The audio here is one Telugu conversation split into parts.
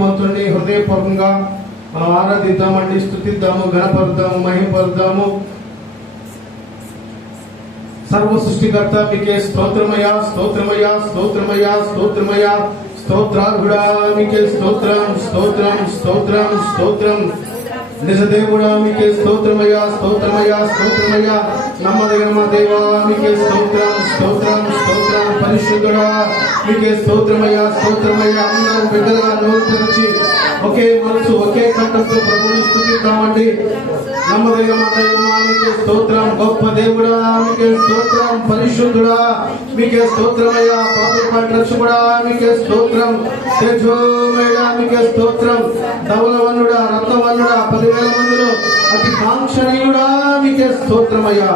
హృదయపూర్వకంగా మనం ఆరాధిద్దామండి, స్తుతిద్దాము, గణపరుద్దాము, మహిమపరుద్దాము. సర్వ సృష్టికర్త మీకే స్తోత్రమయ్యా, స్తోత్రమయ్యా, స్తోత్రమయ్యా, స్తోత్రమయ్యా, స్తోత్రార్హుడా మీకే స్తోత్రం, స్తోత్రం, స్తోత్రం, స్తోత్రం. నిజదేవుడా మీకే స్తోత్రమయ్యా, స్తోత్రమయ్యా, స్తోత్రమయ్యా. నమ్మదగిన మా దేవా మీకే స్తోత్రం, స్తోత్రం, స్తోత్రం. పరిశుద్ధుడా మీకే స్తోత్రమయ్యా, స్తోత్రమయ్యా. అందరం బిడ్డలుగా నోరు తెరిచి ఒకే మనసు ఒకే కంఠంతో ప్రభువుని స్తుతిద్దామండి. నమ్మదగిన మా దేవా మీకే స్తోత్రం, గొప్ప దేవుడా మీకే స్తోత్రం, పరిశుద్ధుడా మీకే స్తోత్రమయ్యా. పాపపాటి రక్షకుడా మీకే స్తోత్రం, తేజోమయుడా మీకే స్తోత్రం. ధవలవన్నుడా, రత్నవన్నుడా, 10,000 మందిలో అతి కాంక్షణీయుడా మీకే స్తోత్రమయ్యా.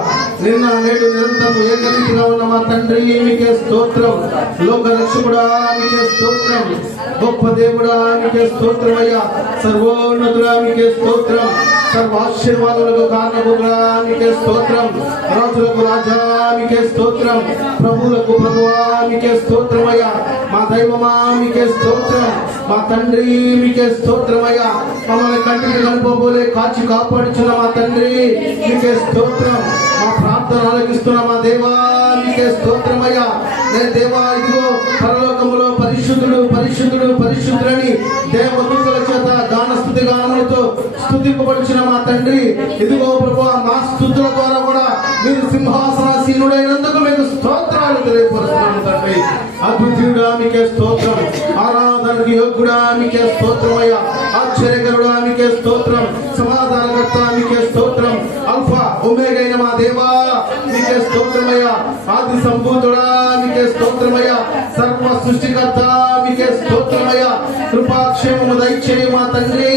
నిన్న నేడు నిరంతరం ఏకరీతిగా ఉన్న మా తండ్రి మీకే స్తోత్రం. లోక రక్షకుడా మీకే స్తోత్రం, గొప్ప దేవుడా మీకే స్తోత్రమయ్యా. సర్వోన్నతుడా మీకే స్తోత్రం, సర్వాశీర్వాదాలకు కారణభూతుడా మీకే స్తోత్రం. రాజులకు రాజా మీకే స్తోత్రం, ప్రభువులకు ప్రభువా మీకే స్తోత్రమయ్యా. మా దైవమా మీకే స్తోత్రం, మా తండ్రి మీకే స్తోత్రమయ్యా. మమ్మల్ని కంటికి కనుపోలే కాచి కాపాడుచున్న మా తండ్రి మీకే స్తోత్రం. మా ప్రార్థన ఆలకిస్తున్న మా దేవా మీకే స్తోత్రమయ్యా. నేను దేవా ఇదిగో పరలోకములో పరిశుద్ధుడు పరిశుద్ధుడు పరిశుద్ధుడని దేవదూతల చేత గానస్తుతి గానములతో స్తుతింపబడుచున్న మా తండ్రి, ఇదిగో ప్రభువా మా స్తుతుల ద్వారా కూడా మీరు సింహాసనాసీనుడైనందుకు మీకు స్తోత్రాలు తెలియపరుస్తున్నాను తండ్రి. అద్భుతుడా మీకే స్తోత్రం, ఆరాధనకు యోగ్యుడా మీకే స్తోత్రమయ్యా. ఆశ్చర్యకరుడా మీకే స్తోత్రం, సమాధానకర్త మీకే స్తోత్రం. అల్ఫా ఒమేగా అయిన మా దేవా మీకే స్తోత్రమయ్యా. ఆది సంభూతుడా మీకే స్తోత్రమయ్యా. సర్వ సృష్టికర్త మీకే స్తోత్రమయ్యా. కృపాక్షేమము దయచేయి మా తండ్రి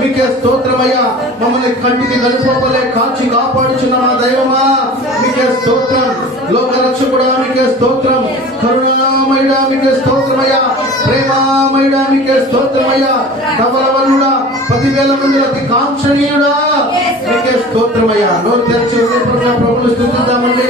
మీకే స్తోత్రమయ్యా. మమ్మల్ని కంటికి కనుపోలే కాచి కాపాడుచున్న మా దైవమా మీకే స్తోత్రం. లోక రక్షకుడా మీకే స్తోత్రం, కరుణామయుడా మీకే స్తోత్రమయ్యా. ప్రేమామయుడా మీకే స్తోత్రమయ్యా. ధవలవన్నుడా 10,000 మంది అతి కాంక్షణీయుడా మీకే స్తోత్రమయ్యా. నోరు తెరిచి ప్రభువుని స్తుతిద్దామండి.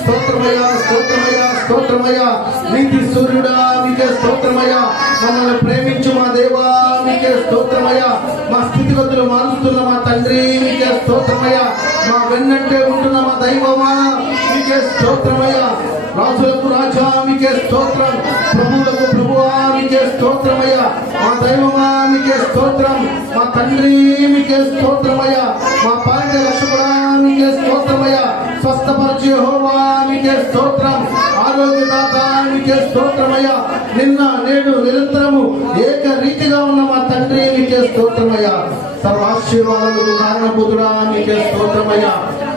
స్తోత్రమయ్యా, స్తోత్రమయ్యా, స్తోత్రమయ్యా. నీతి సూర్యుడా మీకే స్తోత్రమయ్యా. మమ్మల్ని ప్రేమించు మా దేవా మీకే స్తోత్రమయ్యా. మా స్థితిగతులు మారుస్తున్న మా తండ్రి మీకే స్తోత్రమయ్యా. మా వెన్నంటే ఉంటున్న మా దైవమా మీకే స్తోత్రమయ్యా. రాజులకు రాజా మీకే స్తోత్రం, ప్రభువులకు ప్రభువా మీకే స్తోత్రమయ్యా. మా దైవమా మీకే స్తోత్రం, మా తండ్రి మీకే స్తోత్రమయ్యా. మా పాలిట రక్షకుడా మీకే స్తోత్రమయ్యా. స్వస్థపరచు యెహోవా మీకే స్తోత్రం, ఆరోగ్యదాత మీకే స్తోత్రమయ్యా. నిన్న నేడు నిరంతరము ఏక రీతిగా ఉన్న మా తండ్రి మీకే స్తోత్రమయ్యా. సర్వాశీర్వాదాలకు కారణభూతుడా మీకే స్తోత్రమయ్యా.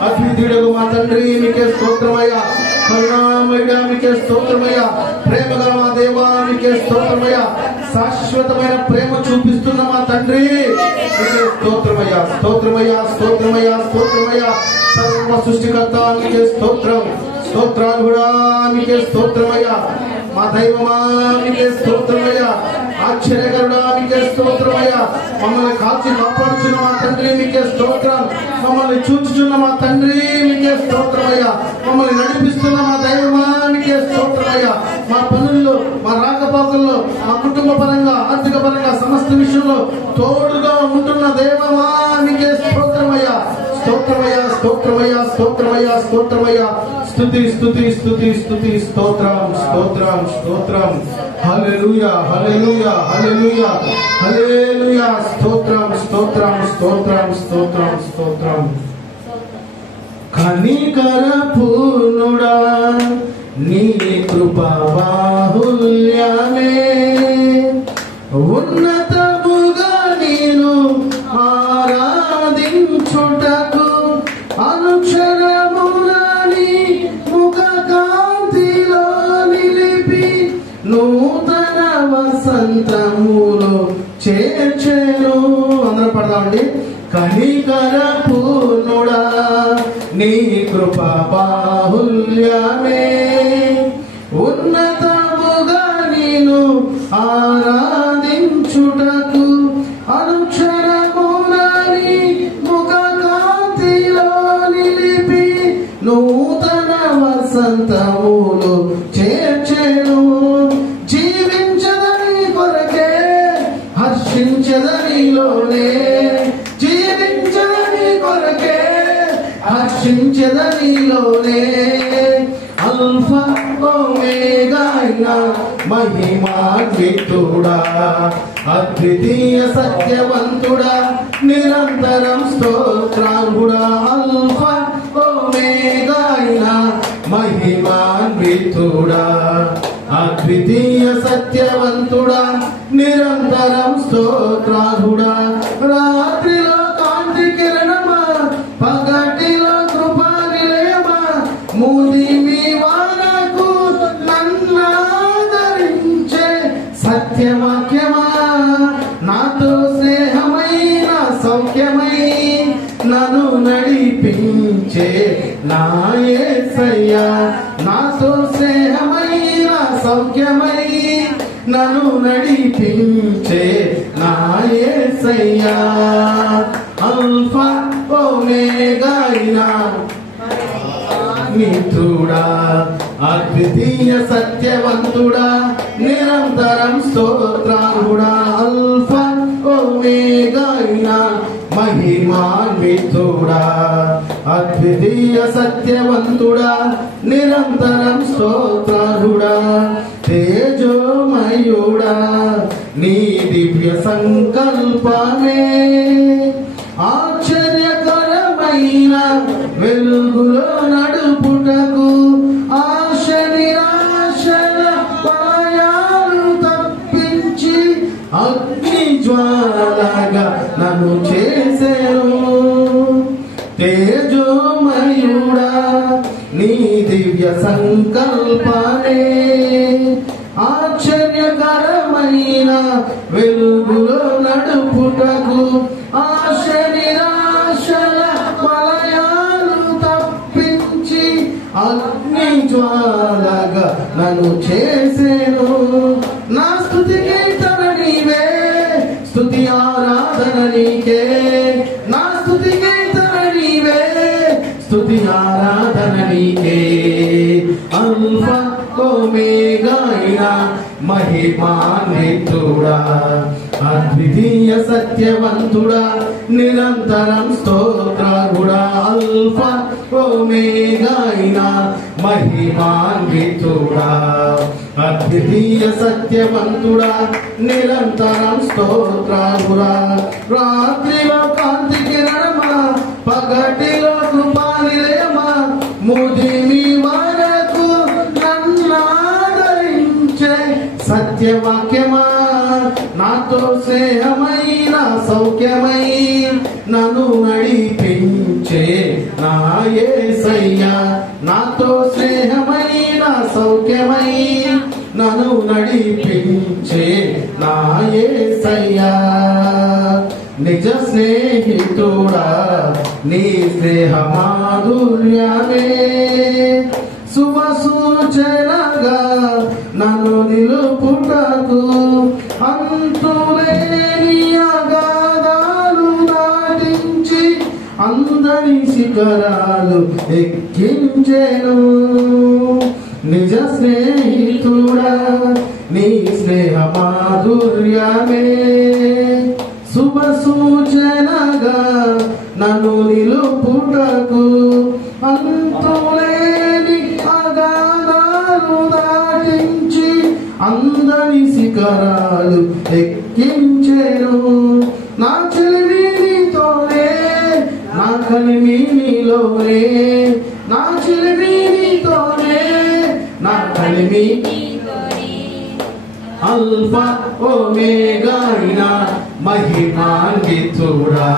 అద్వితీయుడకు మా తండ్రి మీకే స్తోత్రమయ్యా. కరుణామయుడా మీకే స్తోత్రమయ్యా. ప్రేమగా మా దేవా మీకే స్తోత్రమయ్యా. శాశ్వతమైన ప్రేమ చూపిస్తున్న మా తండ్రి మీకే స్తోత్రమయ్యా, స్తోత్రమయ్యా, స్తోత్రమయ్యా, స్తోత్రమయ్యా. సర్వ సృష్టికర్త మీకే స్తోత్రం, స్తోత్రార్హుడా మీకే స్తోత్రమయ్యా. మా దైవమా మీకే స్తోత్రమయ్యా. ఆశ్చర్యకరుడా మీకే స్తోత్రమయ్యా. మమ్మల్ని కాచి కాపాడుచున్న మా తండ్రి మీకే స్తోత్రం. మమ్మల్ని చూచుచున్న మా తండ్రి మీకే స్తోత్రమయ్యా. మమ్మల్ని నడిపిస్తున్న మా దైవమా మీకే స్తోత్రమయ్యా. మా పనుల్లో, మా రాకపోకల్లో, మా కుటుంబ పరంగా, ఆర్థిక పరంగా, సమస్త విషయంలో తోడుగా ఉంటున్న దైవమా మీకే స్తోత్రమయ్యా. స్తోత్రమయ్యా, స్తోత్రమయ్యా, స్తోత్రమయ్యా, స్తోత్రమయ్యా. స్తుతి స్తుతి స్తుతి స్తుతి, స్తోత్రం స్తోత్రం స్తోత్రం. హల్లెలూయా, హల్లెలూయా, హల్లెలూయా, హల్లెలూయా. స్తోత్రం స్తోత్రం స్తోత్రం స్తోత్రం స్తోత్రం. కనికర పూర్ణుడా నీ కృపా బాహుల్యమే ఉన్నతముగా నేను ఆరాధించుటకు అనుక్షణములని ముఖ కాంతిలో నిలిపి నూతన వసంతములో చేర్చెను. అందరూ పడదామండి. కనికర పూర్ణుడా నీ కృపా బాహుల్యమే ఉన్నతముగా నేను ఆరాధించుటకు అనుక్షణములని ముఖ కాంతిలో నిలిపి నూతన వసంతములు చేర్చెను. జీవించదని కొరకే హర్ష హర్షించదనిలోనే జీవించదని కొరకే హర్షించదనిలోనే అల్ఫా ఓమేగా అయిన మహిమాన్వితుడా అద్వితీయ సత్యవంతుడా నిరంతరం స్తోత్రార్హుడా అల్ఫా ఓమేగా అయిన మహిమాన్వితుడా అద్వితీయ సత్యవంతుడా నిరంతరం స్తోత్రార్హుడా రాత్రిలో కాంతి కిరణమా పగటిలో కృపా నిలయమా ముదిమి వారకు నన్నాదరించే సత్యవాక్యమా నాతో స్నేహమైన సౌఖ్యమై నన్ను నడిపించే నా యేసయ్యా నాతో స్నేహమైన సౌఖ్యమై నన్ను నడిపించే నా యేసయ్యా అల్ఫా ఓమేగా అయినా నిత్యుడా అద్వితీయ సత్యవంతుడా నిరంతరం స్తోత్రార్హుడా అల్ఫా ఓమేగా అయినా మహిమాన్వితుడా అద్వితీయ సత్యవంతుడా నిరంతరం స్తోత్రార్హుడా తేజోమయుడా నీ దివ్య సంకల్పమే ఆశ్చర్యకరమైన వెలుగులో నడుపుటకు ఆశ నిరాశల పాయాలు తప్పించి అగ్ని జ్వాలగా నన్ను చేసెను తేజోమయుడా నీ దివ్య సంకల్పమే ఆశ్చర్యకరమైన వెలుగులో నడుపుటకు ఆశ నిరాశల వలయాలు తప్పించి అగ్ని జ్వాలగా నన్ను చేసెను నా స్తుతి కీర్తన నీవే స్తుతి ఆరాధన నీకే నా స్తుతి కీర్తన నీవే స్తుతి ఆరాధన నీకే అల్ఫా ఓమేగా అయినా మహిమాన్వితుడా అద్వితీయ సత్యవంతుడా నిరంతరం స్తోత్రార్హుడా అల్ఫా ఓమేగా అయినా మహిమాన్వితుడా అద్వితీయ సత్యవంతుడా నిరంతరం స్తోత్రార్హుడా రాత్రిలో కాంతి కిరణమా పగటిలో కృపా నిలయమా ముదిమి వరకు నన్నాదరించే సత్యవాక్యమా నాతో స్నేహమైన సౌఖ్యమై నన్ను నడిపించే నా యేసయ్యా నాతో స్నేహమైన సౌఖ్యమై నన్ను నడిపించే నా యేసయ్యా నిజ స్నేహితుడా నీ స్నేహ మాధుర్యమే శుభ సూచనగా నన్ను నిలుపుటకు అంతులేని అగాధాలు దాటించి అందరి శిఖరాలు ఎక్కించెను నిజ స్నేహితుడా నీ స్నేహ మాధుర్యమే శుభ సూచనగా నన్ను నిలుపుటకు అంతులేని అగాధాలు దాటించి అందరి శిఖరాలు ఎక్కించెను నా చెలిమి నీతోనే నా కలిమి నీలోనే నా చెలిమి నీతోనే నా కలిమి అల్ఫా ఓమేగా అయినా మహిమాన్వితుడా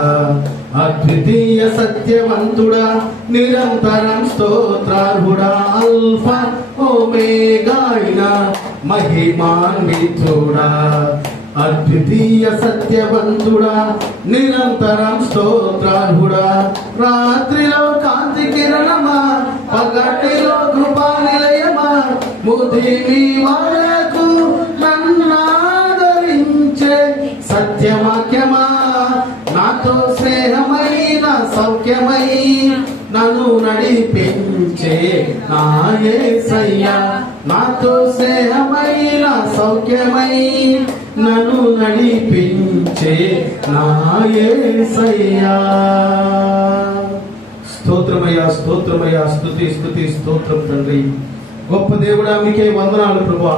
అద్వితీయ సత్యవంతుడా నిరంతరం స్తోత్రార్హుడా అల్ఫా ఓమేగా అయినా మహిమాన్వితుడా అద్వితీయ సత్యవంతుడా నిరంతరం స్తోత్రార్హుడా రాత్రిలో కాంతి కిరణమా పగటిలో కృపా నిలయమా ముదిమి వరకు నన్నాదరించే సత్యవాక్యమా నాతో స్నేహమైన సౌఖ్యమై నన్ను నడిపించే నా యేసయ్యా నాతో స్నేహమైన సౌఖ్యమై నన్ను నడిపించే ఆరాధించే నా యేసయ్యా. స్తోత్రమయ్యా, స్తోత్రమయ్యా, స్తుతి స్తుతి స్తోత్రం తండ్రి. గొప్ప దేవుడా మీకే వందనాలు ప్రభువా.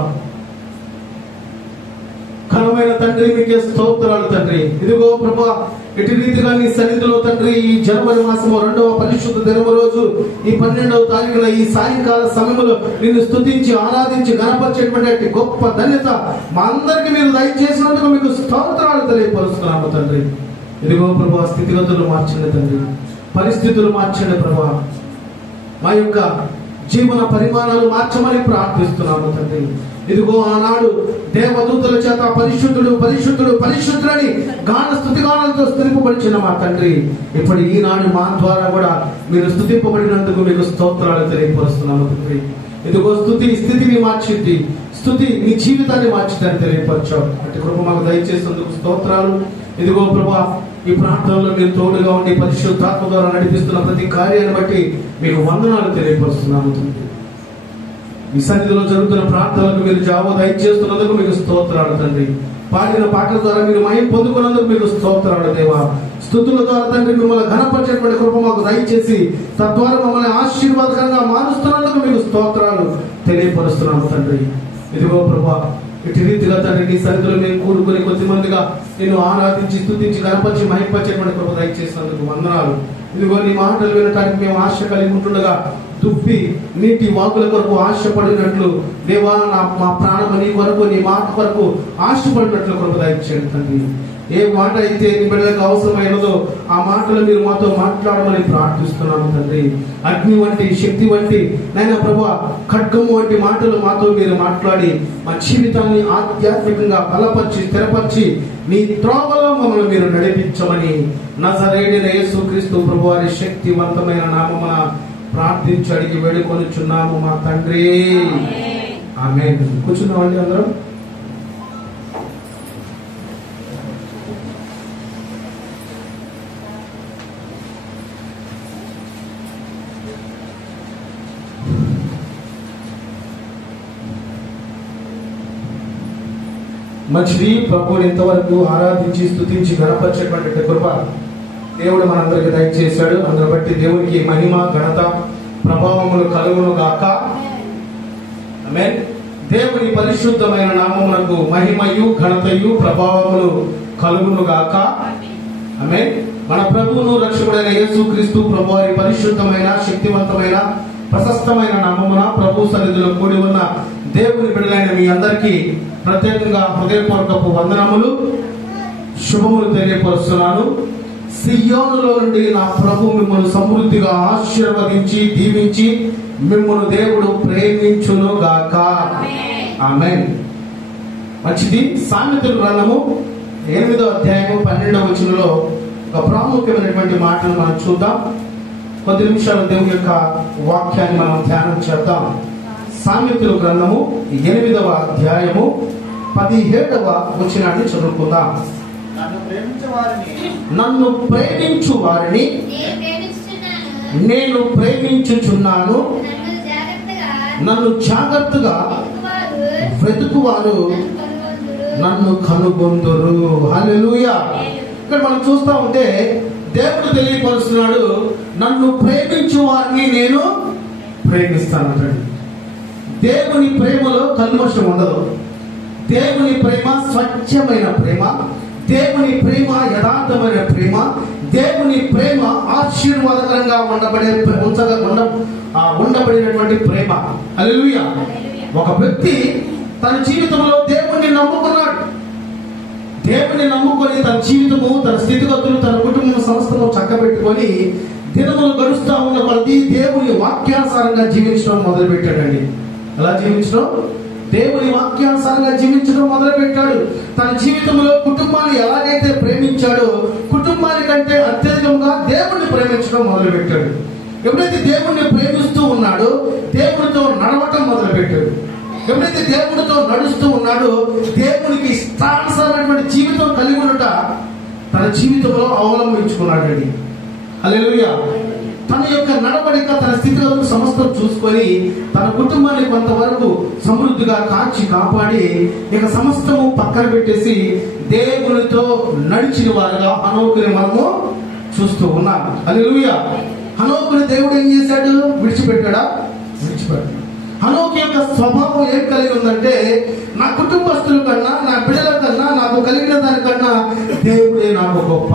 ఘనమైన తండ్రి మీకే స్తోత్రాలు తండ్రి. ఇదిగో ప్రభువా, ఇటు రీతిగా నీ సన్నిధిలో తండ్రి ఈ జనవరి మాసము 2వ పరిశుద్ధ దినము రోజు ఈ 12వ తారీఖున ఈ సాయంకాల సమయంలో నిన్ను స్తుతించి ఆరాధించి గణపరిచేటువంటి గొప్ప ధన్యత మా అందరికి మీరు దయచేసినందుకు మీకు స్తోత్రాలు తెలియపరుస్తున్నాము తండ్రి. ఇదిగో ప్రభువా, స్థితిగతులు మార్చండి తండ్రి, పరిస్థితులు మార్చండి ప్రభువా, మా యొక్క జీవన పరిమాణాలు మార్చమని ప్రార్థిస్తున్నాము తండ్రి. ఇదిగో ఆనాడు దేవదూతల చేత పరిశుద్ధుడు పరిశుద్ధుడు పరిశుద్ధుడని గాన స్తుతిగానాలతో స్తుతింపబడిన మా తండ్రి, ఇప్పుడు ఈనాడు మా ద్వారా కూడా మీరు స్తుతింపబడినందుకు మీకు స్తోత్రాలు తెలియపరుస్తున్నాము తండ్రి. ఇదిగో స్థుతి స్థితిని మార్చింది, స్థుతి నీ జీవితాన్ని మార్చిందని తెలియపరచావు. అటు కృప మాకు దయచేసినందుకు స్తోత్రాలు. ఇదిగో ప్రభువా, ఈ ప్రాంతంలో మీరు తోడుగా ఉండి పరిశుద్ధాత్మ ద్వారా నడిపిస్తున్న ప్రతి కార్యాన్ని బట్టి మీకు వందనాలు తెలియపరుస్తున్నాము తండ్రి. మీ సన్నిధిలో జరుగుతున్న ప్రార్థనలకు మీరు జవాబు దయచేస్తున్నందుకు మీకు స్తోత్రాలు తండ్రి. పాడిన పాటల ద్వారా మీరు మహిమ పొందుకున్నందుకు మీకు స్తోత్రాలు దేవా. స్తుతుల ద్వారా తండ్రి మిమ్మల్ని ఘనపరిచేటువంటి కృప మాకు దయచేసి తద్వారా మమ్మల్ని ఆశీర్వాదకరంగా మారుస్తున్నందుకు మీకు స్తోత్రాలు తెలియపరుస్తున్నాము తండ్రి. ఇదిగో ప్రభువా, ఇటు రీతిగా తండ్రి నీ సన్నిధిలో మేము కూడుకుని కొద్ది మందిగా నిన్ను ఆరాధించి స్తుతించి గణపరిచి మహిమపరిచేటువంటి కృప దయచేసినందుకు వందనాలు. ఇదిగో నీ మాటలు వినటానికి మేము ఆశ కలిగి ఉంటుండగా దుప్పి నీటి వాకుల కొరకు ఆశపడినట్లు దేవా, మా ప్రాణము నీ కొరకు నీ మాట కొరకు ఆశపడినట్లు కృప దయచేయండి తండ్రి. ఏ మాట అయితే నీ బిడ్డలకు అవసరమైనదో ఆ మాటలు మీరు మాతో మాట్లాడమని ప్రార్థిస్తున్నాము తండ్రి. అగ్ని వంటి శక్తి వంటి నైనా ప్రభువా, ఖడ్గము వంటి మాటలు మాతో మీరు మాట్లాడి మా జీవితాన్ని ఆధ్యాత్మికంగా బలపరిచి స్థిరపరిచి నీ త్రోవలో మమ్మల్ని మీరు నడిపించమని నజరేయుడైన యేసుక్రీస్తు ప్రభువారి శక్తివంతమైన నామమున ప్రార్థించి అడిగి వేడుకొనుచున్నాము మా తండ్రి. ఆమేన్. కూర్చున్నామండి అందరం. మంచిది. ప్రభువుని ఇంతవరకు ఆరాధించి స్తుతించి గణపరిచేటువంటి కృప దేవుడు మనందరికి దయచేశాడు. అందును బట్టి దేవునికి మహిమ ఘనత ప్రభావములు కలుగును గాక. ఆమేన్. దేవుని పరిశుద్ధమైన నామమునకు మహిమయు ఘనతయు ప్రభావములు కలుగును గాక. ఆమేన్. మన ప్రభువును రక్షకుడైన యేసుక్రీస్తు ప్రభువారి పరిశుద్ధమైన శక్తివంతమైన ప్రశస్తమైన నామమున ప్రభు సన్నిధిలో కూడి ఉన్న దేవుని బిడ్డలైన మీ అందరికీ ప్రత్యేకంగా హృదయపూర్వకపు వందనములు శుభములు తెలియపరుస్తున్నాను. సియోనులో నుండి నా ప్రభు మిమ్మల్ని సమృద్ధిగా ఆశీర్వదించి దీవించి మిమ్మల్ని దేవుడు ప్రేమించును గాక. ఆమేన్. మంచిది. సామెతల గ్రంథము 8వ అధ్యాయము 12వ వచనంలో ఒక ప్రాముఖ్యమైనటువంటి మాటలు మనం చూద్దాం. కొద్ది నిమిషాలు దేవుని యొక్క వాక్యాన్ని మనం ధ్యానం చేద్దాం. సామెతల గ్రంథము 8వ అధ్యాయము 17వ వచనాన్ని చదువుకుందాం. నన్ను ప్రేమించు వారిని నేను ప్రేమించుచున్నాను, నన్ను జాగ్రత్తగా వెతుకువారు నన్ను కనుగొందురు. హల్లెలూయా. ఇక్కడ మనం చూస్తా ఉంటే దేవుడు తెలియపరుస్తున్నాడు, నన్ను ప్రేమించు వారిని నేను ప్రేమిస్తానంటాడు. దేవుని ప్రేమలో కల్మషం ఉండదు. దేవుని ప్రేమ స్వచ్ఛమైన ప్రేమ, దేవుని ప్రేమ యథార్థమైన ప్రేమ, దేవుని ప్రేమ ఆశీర్వాదకరంగా ఉండబడినటువంటి ప్రేమ. హల్లెలూయా. ఒక వ్యక్తి తన జీవితంలో దేవుణ్ణి నమ్ముకున్నాడు. దేవుని నమ్ముకొని తన జీవితము, తన స్థితిగతులు, తన కుటుంబం సంస్థను చక్కబెట్టుకొని దినములు గడుస్తూ ఉన్న కొలది దేవుని వాక్యానుసారంగా జీవించడం మొదలు పెట్టాడండి. ఎలా జీవించడం? దేవుని వాక్యానుసారంగా జీవించడం మొదలు పెట్టాడు. తన జీవితంలో కుటుంబాన్ని ఎలాగైతే ప్రేమించాడో కుటుంబాని కంటే అత్యధికంగా దేవుణ్ణి ప్రేమించడం మొదలు పెట్టాడు. ఎప్పుడైతే దేవుణ్ణి ప్రేమిస్తూ ఉన్నాడో దేవునితో నడవటం మొదలు పెట్టాడు. ఎప్పుడైతే దేవునితో నడుస్తూ ఉన్నాడో దేవునికి ఇష్టానుసారమైనటువంటి జీవితం కలిగి ఉండట తన జీవితంలో అవలంబించుకున్నాడండి. హల్లెలూయా. తన యొక్క నడవడిక, తన స్థితిగతులు సమస్తం చూసుకొని తన కుటుంబాన్ని కొంతవరకు సమృద్ధిగా కాపాడి ఇక సమస్తము పక్కన పెట్టేసి దేవునితో నడిచిన వారుగా హనోకుని మనము చూస్తూ ఉన్నాం. హల్లెలూయా. హనోకుని దేవుడు ఏం చేశాడు? విడిచిపెట్టాడా? విడిచిపెట్టాడు. హనోకు యొక్క స్వభావం ఏం కలిగి ఉందంటే, నా కుటుంబస్తుల కన్నా, నా బిడ్డల కన్నా, నాకు కలిగిన దానికన్నా దేవుడే నాకు గొప్ప,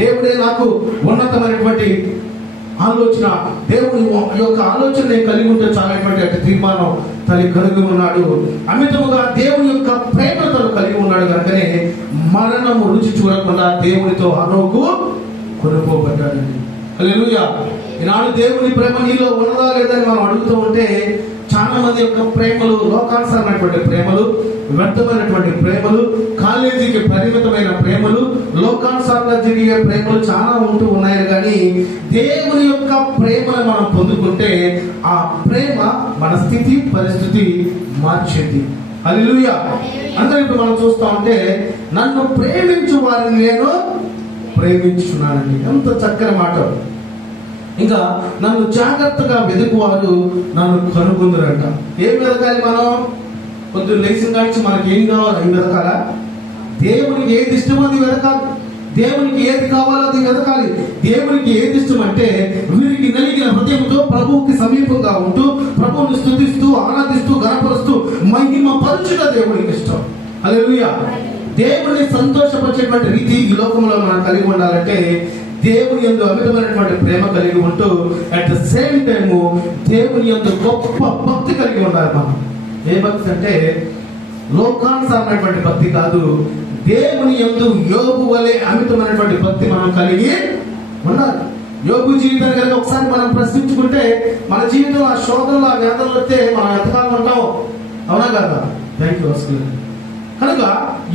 దేవుడే నాకు ఉన్నతమైనటువంటి ఆలోచన, దేవుడి యొక్క ఆలోచన నేను కలిగి ఉంటే చాలైనటువంటి తీర్మానం కలిగి ఉన్నాడు. అమితముగా దేవుని యొక్క ప్రేమతో కలిగి ఉన్నాడు. కనుకనే మరణము రుచి చూడకుండా దేవునితో హనోకు కొనుక్కోబడ్డాడండి. హల్లెలూయా. ఈనాడు దేవుని ప్రేమ నీలో ఉన్నదా లేదని మనం అడుగుతూ ఉంటే, చాలా మంది యొక్క ప్రేమలు లోకానుసారమైనటువంటి ప్రేమలు, వ్యర్థమైనటువంటి ప్రేమలు, కాలేజీకి పరిమితమైన ప్రేమలు, లోకానుసారంగా జరిగే ప్రేమలు చాలా ఉంటూ ఉన్నాయి. కానీ దేవుని యొక్క ప్రేమను మనం పొందుకుంటే ఆ ప్రేమ మన స్థితి పరిస్థితి మార్చింది. హల్లెలూయా. అందరూ ఇప్పుడు మనం చూస్తా ఉంటే, నన్ను ప్రేమించు వారిని నేను ప్రేమించున్నానండి. ఎంత చక్కని మాట. ఇంకా నన్ను జాగ్రత్తగా వెతుకువారు నన్ను కనుగొందురంట. ఏం వెతకాలి మనం? పొద్దున్న లేచిన కాడిచి మనకి ఏం కావాలి అవి వెతకాలా? దేవునికి ఏది ఇష్టమో అది వెతకాలి. దేవునికి ఏది కావాలో అది వెతకాలి. దేవునికి ఏది ఇష్టం అంటే, వీరికి నలిగిన హృదయంతో ప్రభువుకి సమీపంగా ఉంటూ ప్రభువుని స్తుతిస్తూ ఆరాధిస్తూ గణపరుస్తూ మహిమ పరచుట దేవునికి ఇష్టం. హల్లెలూయా. దేవుని సంతోషపరిచేటువంటి రీతి ఈ లోకంలో మనం కలిగి ఉండాలంటే దేవుని యందు అమితమైనటువంటి ప్రేమ కలిగి ఉంటూ అట్ ద సేమ్ టైము దేవుని యందు గొప్ప భక్తి కలిగి ఉండాలి. మనం ఏ భక్తి అంటే లోకానుసారమైనటువంటి భక్తి కాదు, దేవుని యందు యోబు వలె అమితమైనటువంటి భక్తి మనం కలిగి ఉండాలి. యోబు జీవితాన్ని కనుక ఒకసారి మనం ప్రశ్నించుకుంటే మన జీవితంలో ఆ శోధనలు, ఆ వేదనలు వస్తే మనం ఎంతకాలం ఉంటాం? అవునా కదా? Thank you. కనుక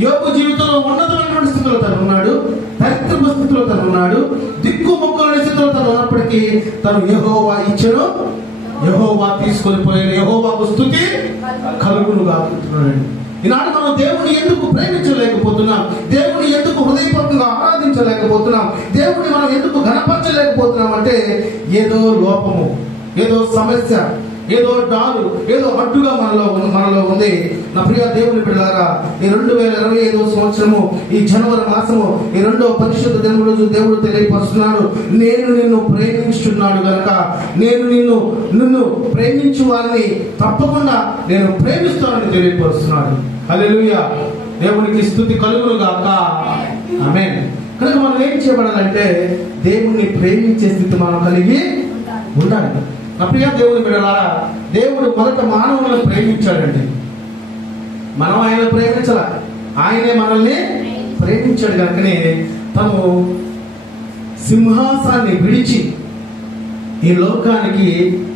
యోబు జీవితంలో ఉన్నతమైనటువంటి స్థితిలో తను ఉన్నాడు, దరిద్రపు స్థితిలో తను ఉన్నాడు, దిక్కు మొక్కల స్థితిలో తను ఉన్నప్పటికీ తను యెహోవా ఇచ్చెను, యెహోవా తీసుకొని పోయిన, యెహోవాకు స్తుతి కలుగును గాకుంటున్నాడు. ఈనాడు మనం దేవుని ఎందుకు ప్రేమించలేకపోతున్నాం? దేవుని ఎందుకు హృదయపూర్వకంగా ఆరాధించలేకపోతున్నాం? దేవుని మనం ఎందుకు ఘనపరచలేకపోతున్నాం అంటే ఏదో లోపము, ఏదో సమస్య, ఏదో డాలు, ఏదో అడ్డుగా మనలో ఉంది. నా ప్రియ దేవుని బిడ్డలారా, ఈ 2025 సంవత్సరము, ఈ జనవరి మాసము, ఈ 2వ పరిశుద్ధ దినం రోజు దేవుడు తెలియపరుస్తున్నాడు, నేను నిన్ను ప్రేమించున్నాడు గనక నేను నిన్ను ప్రేమించు వారిని తప్పకుండా నేను ప్రేమిస్తానని తెలియపరుస్తున్నాడు. హల్లెలూయా. దేవునికి స్తుతి కలుగును గాక. ఆమేన్. కనుక మనం ఏం చేయబడాలంటే దేవుణ్ణి ప్రేమించే స్థితి మనం కలిగి ఉండాలి. నా ప్రియ దేవుని బిడ్డలారా, దేవుడు మొదట మానవులను ప్రేమించాడండి. మనం ఆయన ప్రేమించాల, ఆయనే మనల్ని ప్రేమించాడు. కనుకనే తను సింహాసాన్ని విడిచి ఈ లోకానికి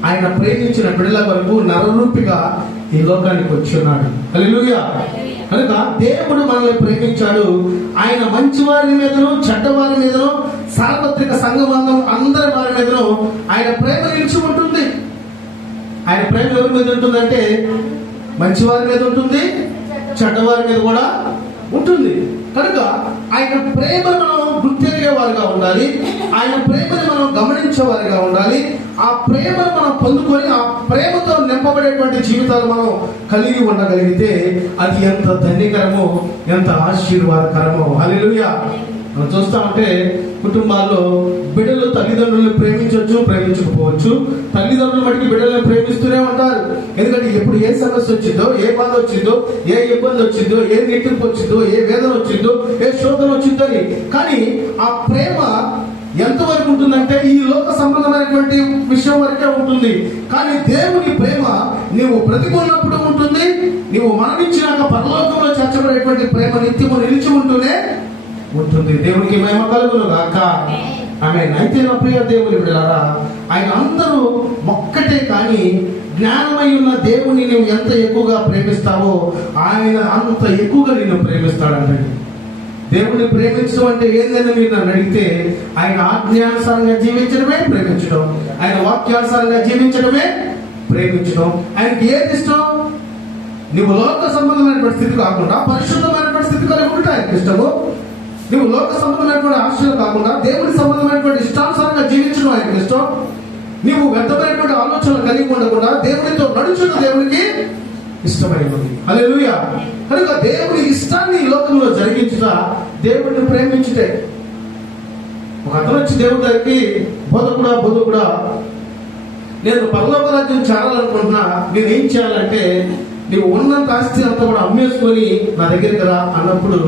ఆయన ప్రేమించిన బిడ్డల వరకు నరరూపిగా ఈ లోకానికి వచ్చి ఉన్నాడు. హల్లెలూయా. కనుక దేవుడు మనల్ని ప్రేమించాడు. ఆయన మంచి వారి మీదను చెడ్డవారి మీదను సార్వత్రిక సంఘబంధం అందరి వారి మీదను ఆయన ప్రేమ నిలిచి ఉంటుంది. ఆయన ప్రేమ ఎవరి మీద ఉంటుందంటే మంచి వారి మీద ఉంటుంది, చెడ్డవారి మీద కూడా ఉంటుంది. కనుక ఆయన ప్రేమను మనం గుర్తెరిగే వారిగా ఉండాలి, ఆయన ప్రేమను మనం గమనించే వారిగా ఉండాలి. ఆ ప్రేమను మనం పొందుకొని ఆ ప్రేమతో నింపబడేటువంటి జీవితాలు మనం కలిగి ఉండగలిగితే అది ఎంత ధన్యకరమో, ఎంత ఆశీర్వాదకరమో. హల్లెలూయా. మనం చూస్తా ఉంటే కుటుంబాల్లో బిడ్డలు తల్లిదండ్రులను ప్రేమించవచ్చు, ప్రేమించకపోవచ్చు. తల్లిదండ్రులు మటుకు బిడ్డలను ప్రేమిస్తూనే ఉంటారు. ఎందుకంటే ఎప్పుడు ఏ సమస్య వచ్చిందో, ఏ బాధ వచ్చిందో, ఏ ఇబ్బంది వచ్చిందో, ఏ నెట్టింపు వచ్చిందో, ఏ వేదన వచ్చిందో, ఏ శోధన వచ్చిందో అని. కానీ ఆ ప్రేమ ఎంతవరకు ఉంటుందంటే ఈ లోక సంబంధమైనటువంటి విషయం వరకే ఉంటుంది. కానీ దేవుని ప్రేమ నీవు బ్రతికున్నప్పుడు ఉంటుంది, నీవు మరణించినాక పరలోకంలో చేర్చబడేటువంటి ప్రేమ నిత్యము నిలిచి ఉంటూనే ఉంటుంది. దేవునికి మహిమ కలుగును గాక. ఆమేన్. అయితే నా ప్రియ దేవుని బిడ్డలారా, ఆయన అందరూ ఒక్కటే. కానీ జ్ఞానమై ఉన్న దేవుని నువ్వు ఎంత ఎక్కువగా ప్రేమిస్తావో ఆయన అంత ఎక్కువగా నిన్ను ప్రేమిస్తాడంటండి. దేవుని ప్రేమించడం అంటే ఏందని మీరు నన్ను అడిగితే ఆయన ఆజ్ఞానుసారంగా జీవించడమే ప్రేమించడం, ఆయన వాక్యానుసారంగా జీవించడమే ప్రేమించడం. ఆయనకి ఏది ఇష్టం? నువ్వు లోక సంబంధమైనటువంటి స్థితి కాకుండా పరిశుద్ధమైనటువంటి స్థితి కలిగి ఉంటే ఆయనకి ఇష్టము. నువ్వు లోక సంబంధమైనటువంటి ఆశలు కాకుండా దేవుని సంబంధమైనటువంటి ఇష్టానుసారంగా జీవించడం ఆయనకి ఇష్టం. నీవు వ్యర్థమైనటువంటి ఆలోచనలు కలిగి ఉండకుండా దేవునితో నడుచుట దేవునికి ఇష్టమైనది. హల్లెలూయా. కనుక దేవుని ఇష్టాన్ని ఈ లోకంలో జరిగించుట దేవుడిని ప్రేమించుటే. ఒక అతను వచ్చి దేవుడి దగ్గరికి, బోధకుడా నేను పరలోక రాజ్యం చేరాలనుకుంటున్నా, నేనేం చేయాలంటే నీవు ఉన్నంత ఆస్తి అంతా కూడా అమ్మేసుకొని నా దగ్గరికి రా అన్నప్పుడు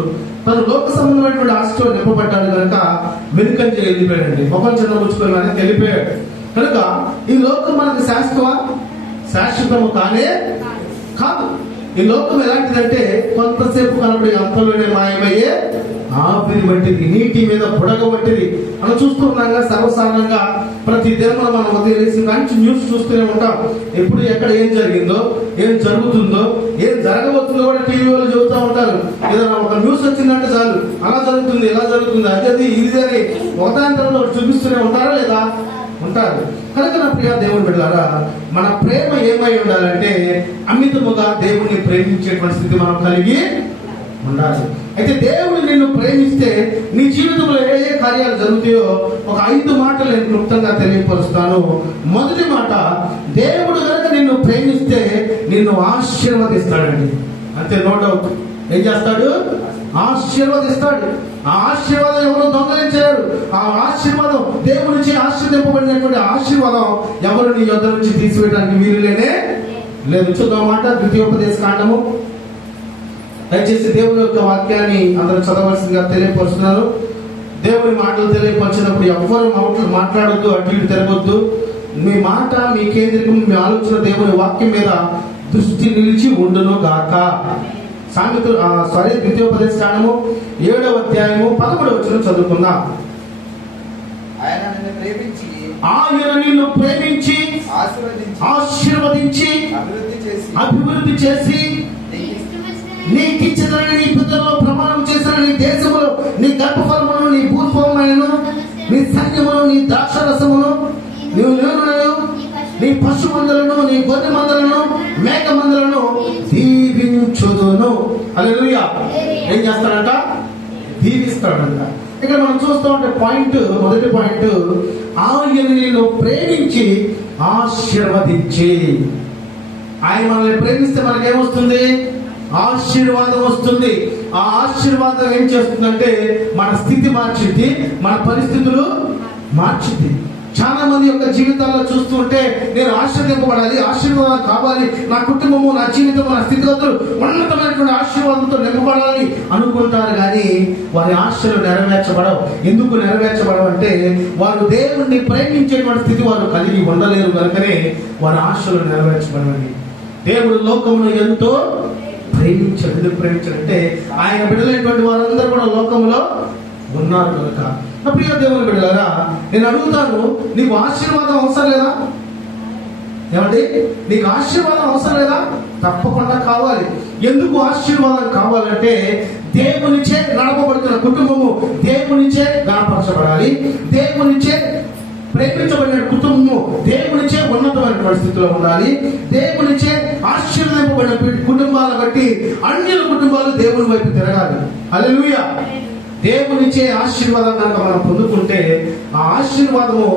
తను లోక సంబంధమైనటువంటి ఆస్తితో నింపబడ్డాడు కనుక వెనుకంజ వెళ్ళిపోయాడండి. మొబైల్ చిన్న ముచ్చుకొని వెళ్ళిపోయాడు. కనుక ఈ లోకం మనకి శాశ్వతము కానే కాదు. ఈ లోకం ఎలాంటిదంటే కొంతసేపు కనబడి అంతలోనే మాయమయ్యే ఆవిరి వంటిది, నీటి మీద బుడగ వంటిది. మనం చూస్తూ ఉన్నాగా సర్వసాధారణంగా ప్రతి దినం మనం ఉదయం నుంచి న్యూస్ చూస్తూనే ఉంటాం. ఎప్పుడు ఎక్కడ ఏం జరిగిందో, ఏం జరుగుతుందో, ఏం జరగబోతుందో కూడా టీవీ వాళ్ళు చెబుతూ ఉంటారు. ఏదైనా ఒక న్యూస్ వచ్చిందంటే చాలు అలా జరుగుతుంది, ఇలా జరుగుతుంది, అది ఇది అని ఒకదాంతరంలో చూపిస్తూనే ఉంటారా లేదా? ఉంటారు. కనుక నా ప్రియ దేవుని బిడ్డలారా, మన ప్రేమ ఏమై ఉండాలంటే అమితముగా దేవుణ్ణి ప్రేమించేటువంటి స్థితి మనం కలిగి ఉండాలి. అయితే దేవుడు నిన్ను ప్రేమిస్తే నీ జీవితంలో ఏ ఏ కార్యాలు జరుగుతాయో ఒక 5 మాటలు నేను క్లుప్తంగా తెలియపరుస్తాను. మొదటి మాట, దేవుడు కనుక నిన్ను ప్రేమిస్తే నిన్ను ఆశీర్వదిస్తాడండి. అంతే, నో డౌట్. ఏం చేస్తాడు? ఆశీర్వదిస్తాడు. ఆ ఆశీర్వాదం ఎవరు దొంగలించారు. ఆ ఆశీర్వాదం దేవుడి నుంచి ఆశీర్వదింపబడినటువంటి ఆశీర్వాదం ఎవరు నీ యొద్ద నుంచి తీసివేయడానికి వీలులేనే లేదు. చూద్దాం మాట, ద్వితీయోపదేశ కాండము. దయచేసి దేవుని యొక్క వాక్యాన్ని అందరూ చదవలసిందిగా తెలియపరుస్తున్నాను. దేవుని మాటలు తెలియపరిచినప్పుడు ఎవ్వరు మాట్లాడొద్దు, అటు ఇటు తిరగొద్దు. మీ మాట, మీ కేంద్రికం, మీ ఆలోచన దేవుని వాక్యం మీద దృష్టి నిలిచి ఉండును గాక. ద్వితీయోపదేశ కాండము 7వ అధ్యాయము 11వ వచనం చదువుకుందాం. ఆయన నిన్ను ప్రేమించి ఆశీర్వదించి అభివృద్ధి చేసి నీకిచ్చినని నీ పితరులలో ప్రమాణం చేసిన నీ దేశములో నీ గర్భఫలమును, నీ భూఫలమును, నీ సైన్యమును, నీ ద్రాక్షరసమును, నీవు నేనును, నీ పశు మందలను, నీ గొర్రె మందలను, మేక మందలను దీవించుదును. హల్లెలూయా. ఏం చేస్తాడంట? దీవిస్తాడంట. ఇక్కడ మనం చూస్తూ ఉంటే మొదటి పాయింట్, ఆయన నిన్ను ప్రేమించి ఆశీర్వదించి. ఆయన మనల్ని ప్రేమిస్తే మనకేమొస్తుంది? ఆశీర్వాదం వస్తుంది. ఆ ఆశీర్వాదం ఏం చేస్తుందంటే మన స్థితి మార్చింది, మన పరిస్థితులు మార్చింది. చాలా మంది యొక్క జీవితాల్లో చూస్తూ ఉంటే నేను ఆశీర్వదింపబడాలి, ఆశీర్వాదం కావాలి, నా కుటుంబము, నా జీవితం, నా స్థితిగతులు ఉన్నతమైనటువంటి ఆశీర్వాదంతో నింపబడాలి అనుకుంటారు. కానీ వారి ఆశలు నెరవేర్చబడవు. ఎందుకు నెరవేర్చబడవు అంటే వారు దేవుణ్ణి ప్రేమించేటువంటి స్థితి వారు కలిగి ఉండలేరు కనుకనే వారి ఆశలు నెరవేర్చబడవండి. దేవుడు లోకమును ఎంతో ప్రేమించాడు. ఎందుకు ప్రేమించాడంటే ఆయన బిడ్డలైనటువంటి వారందరూ కూడా లోకంలో ఉన్నారు కనుక. నా ప్రియ దేవుని బిడ్డలారా, నేను అడుగుతాను, నీకు ఆశీర్వాదం అవసరం లేదా? ఏమండి, నీకు ఆశీర్వాదం అవసరం లేదా? తప్పకుండా కావాలి. ఎందుకు ఆశీర్వాదం కావాలంటే దేవునిచే నడపబడుతున్న కుటుంబము దేవునిచే గణపరచబడాలి. దేవునిచే ప్రేమించబడిన కుటుంబము దేవునిచే ఉన్నతమైన పరిస్థితిలో ఉండాలి. దేవునిచే ఆశీర్వదింపబడిన కుటుంబాలను బట్టి అన్యుల కుటుంబాలు దేవుని వైపు తిరగాలి. హల్లెలూయా. దేవునిచే ఆశీర్వాదం కనుక మనం పొందుకుంటే ఆ ఆశీర్వాదము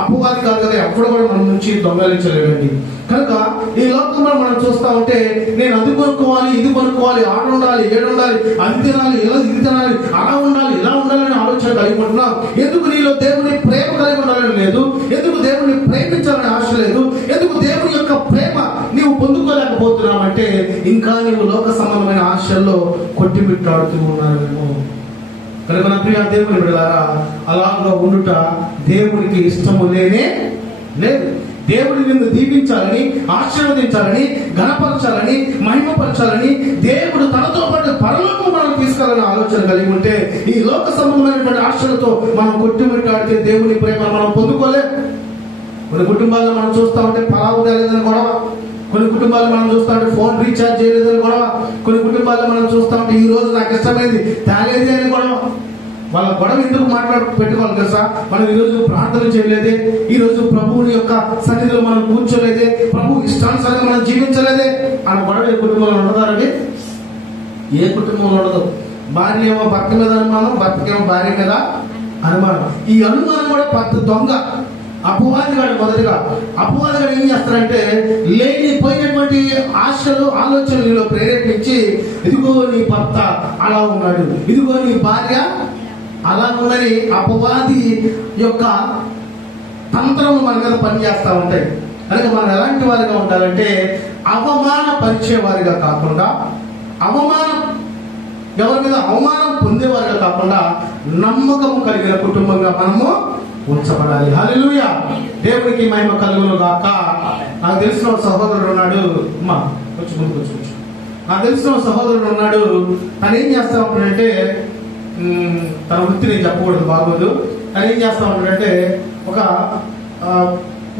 అపవాది కాదు కదా, ఎప్పుడు కూడా మన నుంచి దొంగలించలేదండి. కనుక ఈ లోకంలో మనం చూస్తా ఉంటే నేను అది కొనుక్కోవాలి, ఇది కొనుక్కోవాలి, ఆడు ఉండాలి, ఏడు ఉండాలి, అది తినాలి, ఇలా ఇది తినాలి, అలా ఉండాలి, ఇలా ఉండాలని ఆలోచన కలిగి ఉంటున్నాం. ఎందుకు నీలో దేవుని ప్రేమ కలిగి ఉండాలని లేదు? ఎందుకు దేవుని ప్రేమించాలని ఆశ లేదు? ఎందుకు దేవుని యొక్క ప్రేమ నీవు పొందుకోలేకపోతున్నావు అంటే ఇంకా నీవు లోక సంబంధమైన ఆశల్లో కొట్టిమిట్టాడుతూ ఉన్నావేమో. కనుక నా ప్రియ దేవుని బిడ్డలారా, అలాగా ఉండుట దేవునికి ఇష్టము లేనే లేదు. దేవుడు నిన్ను దీవించాలని, ఆశీర్వదించాలని, ఘనపరచాలని, మహిమపరచాలని, దేవుడు తనతో పాటు పరలోకం మనం తీసుకెళ్ళాలని ఆలోచన కలిగి ఉంటే ఈ లోక సంబంధమైనటువంటి ఆశలతో మనం కొట్టుమిట్టాడితే దేవుని ప్రేమ మనం పొందుకోలేం. కొన్ని కుటుంబాల్లో మనం చూస్తా ఉంటే పలావు తేలేదని గొడవ, కొన్ని కుటుంబాల్లో మనం చూస్తా ఉంటే ఫోన్ రీఛార్జ్ చేయలేదని గొడవ, కొన్ని కుటుంబాల్లో మనం చూస్తా ఉంటే ఈ రోజు నాకు ఇష్టమైంది తేలేది అని గొడవ. వాళ్ళ గొడవ ఎందుకు పెట్టుకోవాలి తెలుసా? మనం ఈ రోజు ప్రార్థన చేయలేదే, ఈ రోజు ప్రభువుని యొక్క సన్నిధిలో మనం కూర్చోలేదే, ప్రభు ఇష్టానుసారంగా మనం జీవించలేదే అన్న గొడవ ఏ కుటుంబంలో ఉండదారండి? ఏ కుటుంబంలో ఉండదు. భార్య ఏమో భర్త మీద అనుమానం, భర్తకేమో భార్య మీద అనుమానం. ఈ అనుమానం కూడా పెద్ద దొంగ. అపవాదిగాడు మొదటిగా అపవాదిగాడు ఏం చేస్తారంటే లేనిపోయినటువంటి ఆశలు ఆలోచనలు ప్రేరేపించి, ఇదిగో నీ భర్త అలా ఉన్నాడు, ఇదిగో నీ భార్య అలా ఉందని అపవాది యొక్క తంత్రము మన మీద పనిచేస్తూ ఉంటాయి. కనుక మనం ఎలాంటి వారిగా ఉండాలంటే అవమానపరిచే వారిగా కాకుండా, ఎవరి మీద అవమానం పొందేవారిగా కాకుండా నమ్మకము కలిగిన కుటుంబంగా మనము ఉంచబడాలి. హల్లెలూయా, దేవునికి మహిమ కలుగును గాక. నాకు తెలిసిన సహోదరుడు ఉన్నాడు, నాకు తెలిసిన సహోదరుడు ఉన్నాడు. తను ఏం చేస్తా ఉంటాడంటే, తన వృత్తి నేను చెప్పకూడదు, బాగోదు. తను ఏం చేస్తా ఉంటాడంటే ఒక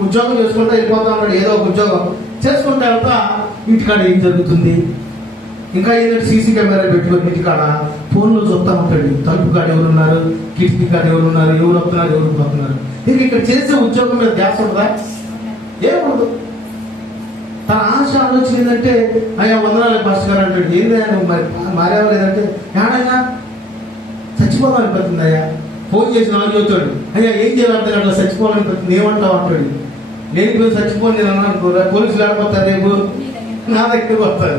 ఉద్యోగం చేసుకుంటా వెళ్ళిపోతా ఉంటాడు. ఏదో ఒక ఉద్యోగం చేసుకుంటే తర్వాత ఇంటికాడ ఏం జరుగుతుంది, ఇంకా ఏదైనా సీసీ కెమెరా పెట్టుకొని ఇంటికాడ ఫోన్లో చూస్తా ఉంటాడు. తలుపు కాడ ఎవరున్నారు, కిటికీ కాడ ఎవరున్నారు, ఎవరు వస్తున్నారు, ఎవరు పోతున్నారు. ఇంక ఇక్కడ చేసే ఉద్యోగం మీద ధ్యాస ఉంటుందా? ఏముండదు. తన ఆశ ఆలోచన ఏంటంటే, అయ్యా వందనాలు పాస్టర్ గారు అంటాడు. ఏందా నువ్వు మరి మారేవా లేదంటే, ఏడైనా చచ్చిపోవాలనిపోతుంది అయ్యా. ఫోన్ చేసి నాకు చెబుతాడు, అయ్యా ఏం చేయాలంటే అట్లా చచ్చిపోవాలనిపోతుంది, ఏమంటావు అంటాడు. నేను పోయి చచ్చిపోని నేను అన్నాను, పోలీసులు ఆడిపోతారు, రేపు నా దగ్గరికి వస్తారు.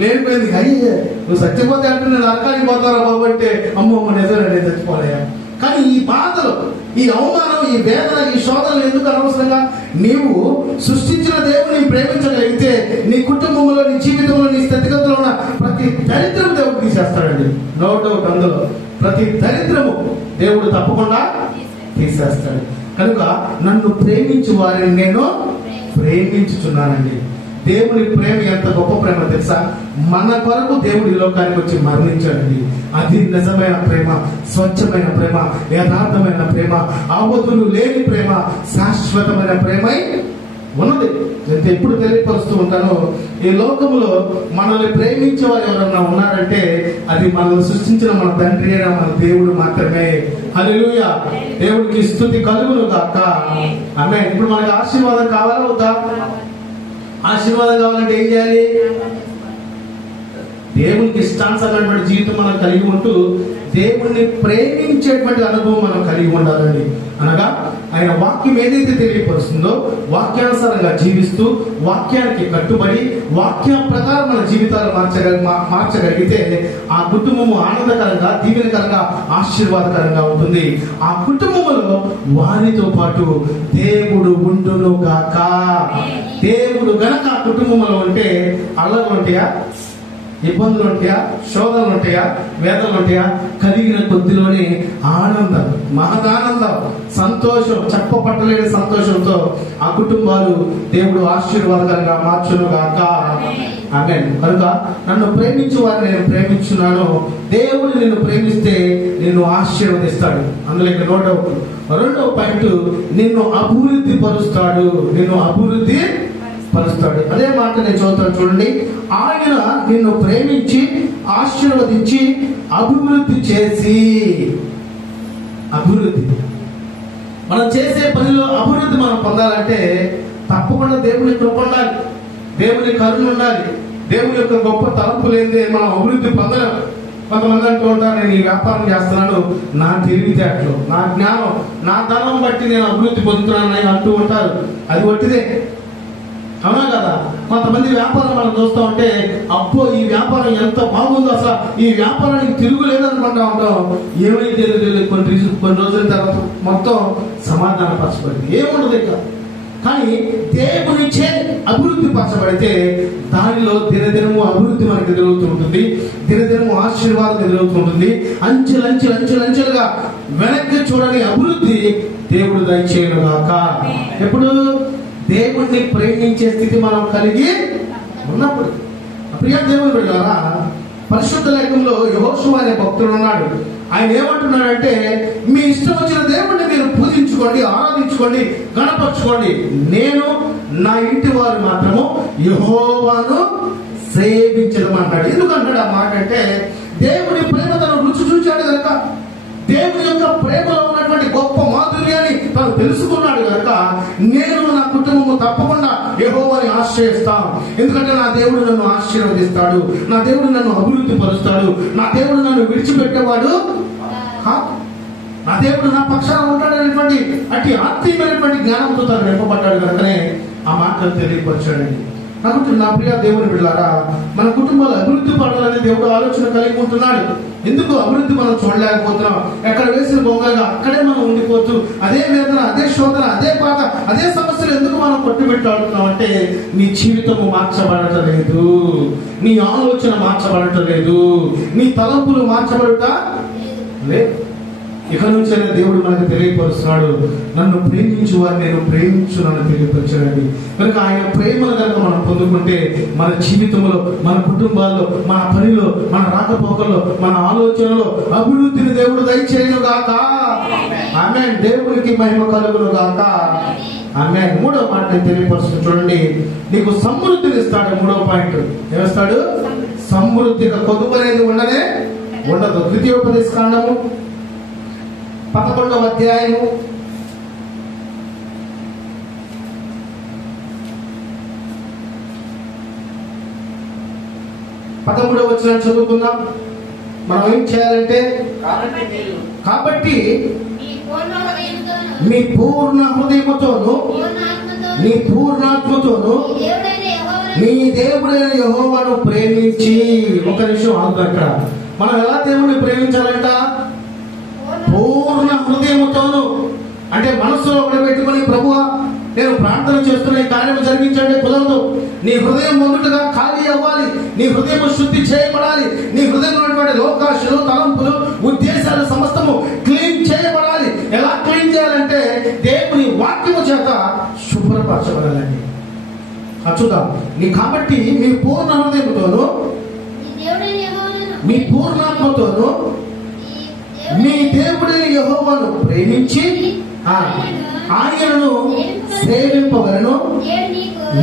లేనిపోయింది, అయ్యే నువ్వు చచ్చిపోతే అంటే నేను నరకానికి పోతారా బాబు అంటే, అమ్మో నిజమే నేను చచ్చిపోలేయా. కానీ ఈ బాధలు, ఈ అవమానం, ఈ వేదన, ఈ శోధనలు ఎందుకు అనవసరంగా? నీవు సృష్టించిన దేవుని ప్రేమించగలిగితే నీ కుటుంబంలో, నీ జీవితంలో, నీ స్థితిగతుల్లో ఉన్న ప్రతి దరిద్రం దేవుడు తీసేస్తాడండి. No doubt. అందులో ప్రతి దరిద్రము దేవుడు తప్పకుండా తీసేస్తాడు. కనుక నన్ను ప్రేమించు వారిని నేను ప్రేమించుచున్నానండి. దేవుని ప్రేమ ఎంత గొప్ప ప్రేమ తెలుసా? మన కొరకు దేవుడు ఈ లోకానికి వచ్చి మరణించాడండి. అది నిజమైన ప్రేమ, స్వచ్ఛమైన ప్రేమ, యథార్థమైన ప్రేమ, అవధులు లేని ప్రేమ, శాశ్వతమైన ప్రేమ ఉన్నది. నేను ఎప్పుడు తెలియపరుస్తూ ఉంటాను, ఈ లోకంలో మనల్ని ప్రేమించే వారు ఎవరన్నా ఉన్నారంటే అది మనల్ని సృష్టించిన మన తండ్రి అయిన మన దేవుడు మాత్రమే. హల్లెలూయా, దేవుడికి స్తుతి కలుగును గాక. ఆమేన్. ఇప్పుడు మనకి ఆశీర్వాదం కావాలా వద్దా? ఆశీర్వాదం కావాలంటే ఏం చేయాలి? దేవునికి ఇష్టానుసారమైనటువంటి జీవితం మనం కలిగి ఉంటూ దేవుణ్ణి ప్రేమించేటువంటి అనుభవం మనం కలిగి ఉండాలండి. అనగా ఆయన వాక్యం ఏదైతే తెలియపరుస్తుందో వాక్యానుసారంగా జీవిస్తూ, వాక్యానికి కట్టుబడి, వాక్యం ప్రకారం మన జీవితాలు మార్చగలిగితే ఆ కుటుంబము ఆనందకరంగా, దీవెనకరంగా, ఆశీర్వాదకరంగా ఉంటుంది. ఆ కుటుంబంలో వారితో పాటు దేవుడు ఉండును గాక. దేవుడు గనక ఆ కుటుంబంలో ఉంటే అల్లర్లు ఉంటాయా, ఇబ్బందులు ఉంటాయా, శోధనలు ఉంటాయా, వేదనలు ఉంటాయా? కలిగిన కొద్దిలోనే ఆనందం, మహదానందం, సంతోషం, చెప్పపట్టలేని సంతోషంతో ఆ కుటుంబాలు దేవుడు ఆశీర్వాదకరంగా మార్చును గాక. ఆమేన్. కనుక నన్ను ప్రేమించు వారిని నేను ప్రేమించున్నాను. దేవుడు నిన్ను ప్రేమిస్తే నిన్ను ఆశీర్వదిస్తాడు. అందులో ఇక నో డౌట్. రెండవ పాయింట్, నిన్ను అభివృద్ధి పరుస్తాడు. నిన్ను అభివృద్ధి పరుస్తాడు. అదే మాట నేను చదువుతాను చూడండి. ఆయన నిన్ను ప్రేమించి ఆశీర్వదించి అభివృద్ధి చేసి. అభివృద్ధి, మనం చేసే పనిలో అభివృద్ధి మనం పొందాలంటే తప్పకుండా దేవుని కృప ఉండాలి, దేవుని కరుణ ఉండాలి, దేవుని యొక్క గొప్ప తలంపు లేనిదే మనం అభివృద్ధి పొందలేం. కొంతమంది అంటూ ఉంటారు, నేను ఈ వ్యాపారం చేస్తున్నాను, నా తెలివితేటలు, నా జ్ఞానం, నా ధనం బట్టి నేను అభివృద్ధి పొందుతున్నానని అంటూ ఉంటారు. అది ఒట్టిదే. అవునా కదా? కొంతమంది వ్యాపారం మనం చూస్తూ ఉంటే, అబ్బో ఈ వ్యాపారం ఎంత బాగుందో, అసలు ఈ వ్యాపారానికి తిరుగులేదు అనుకుంటా ఉంటాం. ఏమైతే తెలియదు, కొన్ని రోజుల తర్వాత మొత్తం సమాధాన పరచబడింది, ఏముండదు ఇక. కానీ దేవునిచే అభివృద్ధి పరచబడితే దానిలో దినదినము అభివృద్ధి మనకు ఎదురవుతూ ఉంటుంది, దినదినము ఆశీర్వాదం ఎదురవుతూ ఉంటుంది. అంచెలంచెలుగా వెనక్కి చూడని అభివృద్ధి దేవుడు దయచేయను గాక. ఎప్పుడు? దేవుణ్ణి ప్రేమించే స్థితి మనం కలిగి ఉన్నప్పుడు. ప్రియ దేవుని బిడ్డలారా, పరిశుద్ధ లేఖంలో యెహోషువ అనే భక్తుడు ఉన్నాడు. ఆయన ఏమంటున్నాడంటే, మీ ఇష్టం వచ్చిన దేవుణ్ణి మీరు పూజించుకోండి, ఆరాధించుకోండి, గణపరచుకోండి, నేను నా ఇంటి వారు మాత్రము యెహోవాను సేవించడం అంటాడు. ఎందుకంటాడు ఆ మాట అంటే, దేవుని ప్రేమ తను రుచి చూచాడు కనుక, దేవుని యొక్క ప్రేమలో ఉన్నటువంటి గొప్ప మాధుర్యాన్ని తను తెలుసుకున్నాడు కనుక, నేను నా కుటుంబము తప్పకుండా యెహోవాని ఆశ్రయిస్తాను. ఎందుకంటే నా దేవుడు నన్ను ఆశీర్వదిస్తాడు, నా దేవుడు నన్ను అభివృద్ధి పరుస్తాడు, నా దేవుడు నన్ను విడిచిపెట్టేవాడు. నా దేవుడు నా పక్షాన ఉంటాడనేటువంటి అట్టి ఆత్మీయమైనటువంటి జ్ఞానంతో తను నింపబడ్డాడు కనుకనే ఆ మాటలు తెలియపరచాడండి. కాబట్టి నా ప్రియ దేవుని బిడ్డలారా, మన కుటుంబాలు అభివృద్ధి పడాలని దేవుడు ఆలోచన కలిగి ఉంటున్నాడు. ఎందుకు అభివృద్ధి మనం చూడలేకపోతున్నాం? ఎక్కడ వేసిన బొంగగా అక్కడే మనం ఉండిపోతూ అదే వేదన, అదే శోధన, అదే బాధ, అదే సమస్యలు ఎందుకు మనం కొట్టుబెట్టాడుతున్నాం అంటే నీ జీవితము మార్చబడటం లేదు, నీ ఆలోచన మార్చబడటం లేదు, నీ తలంపులు మార్చబడట లేదు. ఇక నుంచి దేవుడు మనకు తెలియపరుస్తున్నాడు, నన్ను ప్రేమించు వారు నేను ప్రేమించు నన్ను తెలియపరచాడండి. కనుక ఆయన ప్రేమను కనుక మనం పొందుకుంటే మన జీవితంలో, మన కుటుంబాల్లో, మన పనిలో, మన రాకపోకల్లో, మన ఆలోచనలో అభివృద్ధిని దేవుడు దయచేయను గాక. ఆమేన్. దేవునికి మహిమ కలుగును గాక. ఆమేన్. మూడో మాట నేను తెలియపరుస్తున్నాను చూడండి, నీకు సమృద్ధిని ఇస్తాడు. మూడో పాయింట్ ఏమిస్తాడు? సమృద్ధిగా. కొదుపు అనేది ఉండదు. ద్వితీయోపదేశ కాండము 11వ అధ్యాయము 13వ వచనం చదువుకుందాం. మనం ఏం చేయాలంటే, కాబట్టి మీ పూర్ణ హృదయముతోను నీ పూర్ణాత్మతోను నీ దేవుడైన యెహోవాను ప్రేమించి. ఒక నిమిషం ఆగు. అక్కడ మనం ఎలా దేవుడిని ప్రేమించాలంట? పూర్ణ హృదయముతోను. అంటే మనస్సులో పెట్టుకుని ప్రభువా నేను ప్రార్థన చేస్తున్న ఈ కార్యం జరిగించండి కుదరదు. నీ హృదయం మొదటగా ఖాళీ అవ్వాలి, నీ హృదయం శుద్ధి చేయబడాలి, నీ హృదయంలో ఉన్నటువంటి లోకాశలు, తలంపులు, ఉద్దేశాలు సమస్తము క్లీన్ చేయబడాలి. ఎలా క్లీన్ చేయాలంటే దేవుని వాక్యము చేత శుభ్రపరచబడాలండి. చూద్దాం. కాబట్టి మీ పూర్ణ హృదయముతోను మీ పూర్ణాత్మతోను మీ దేవుడైన యెహోవాను ప్రేమించి ఆయనను సేవింపవలెను.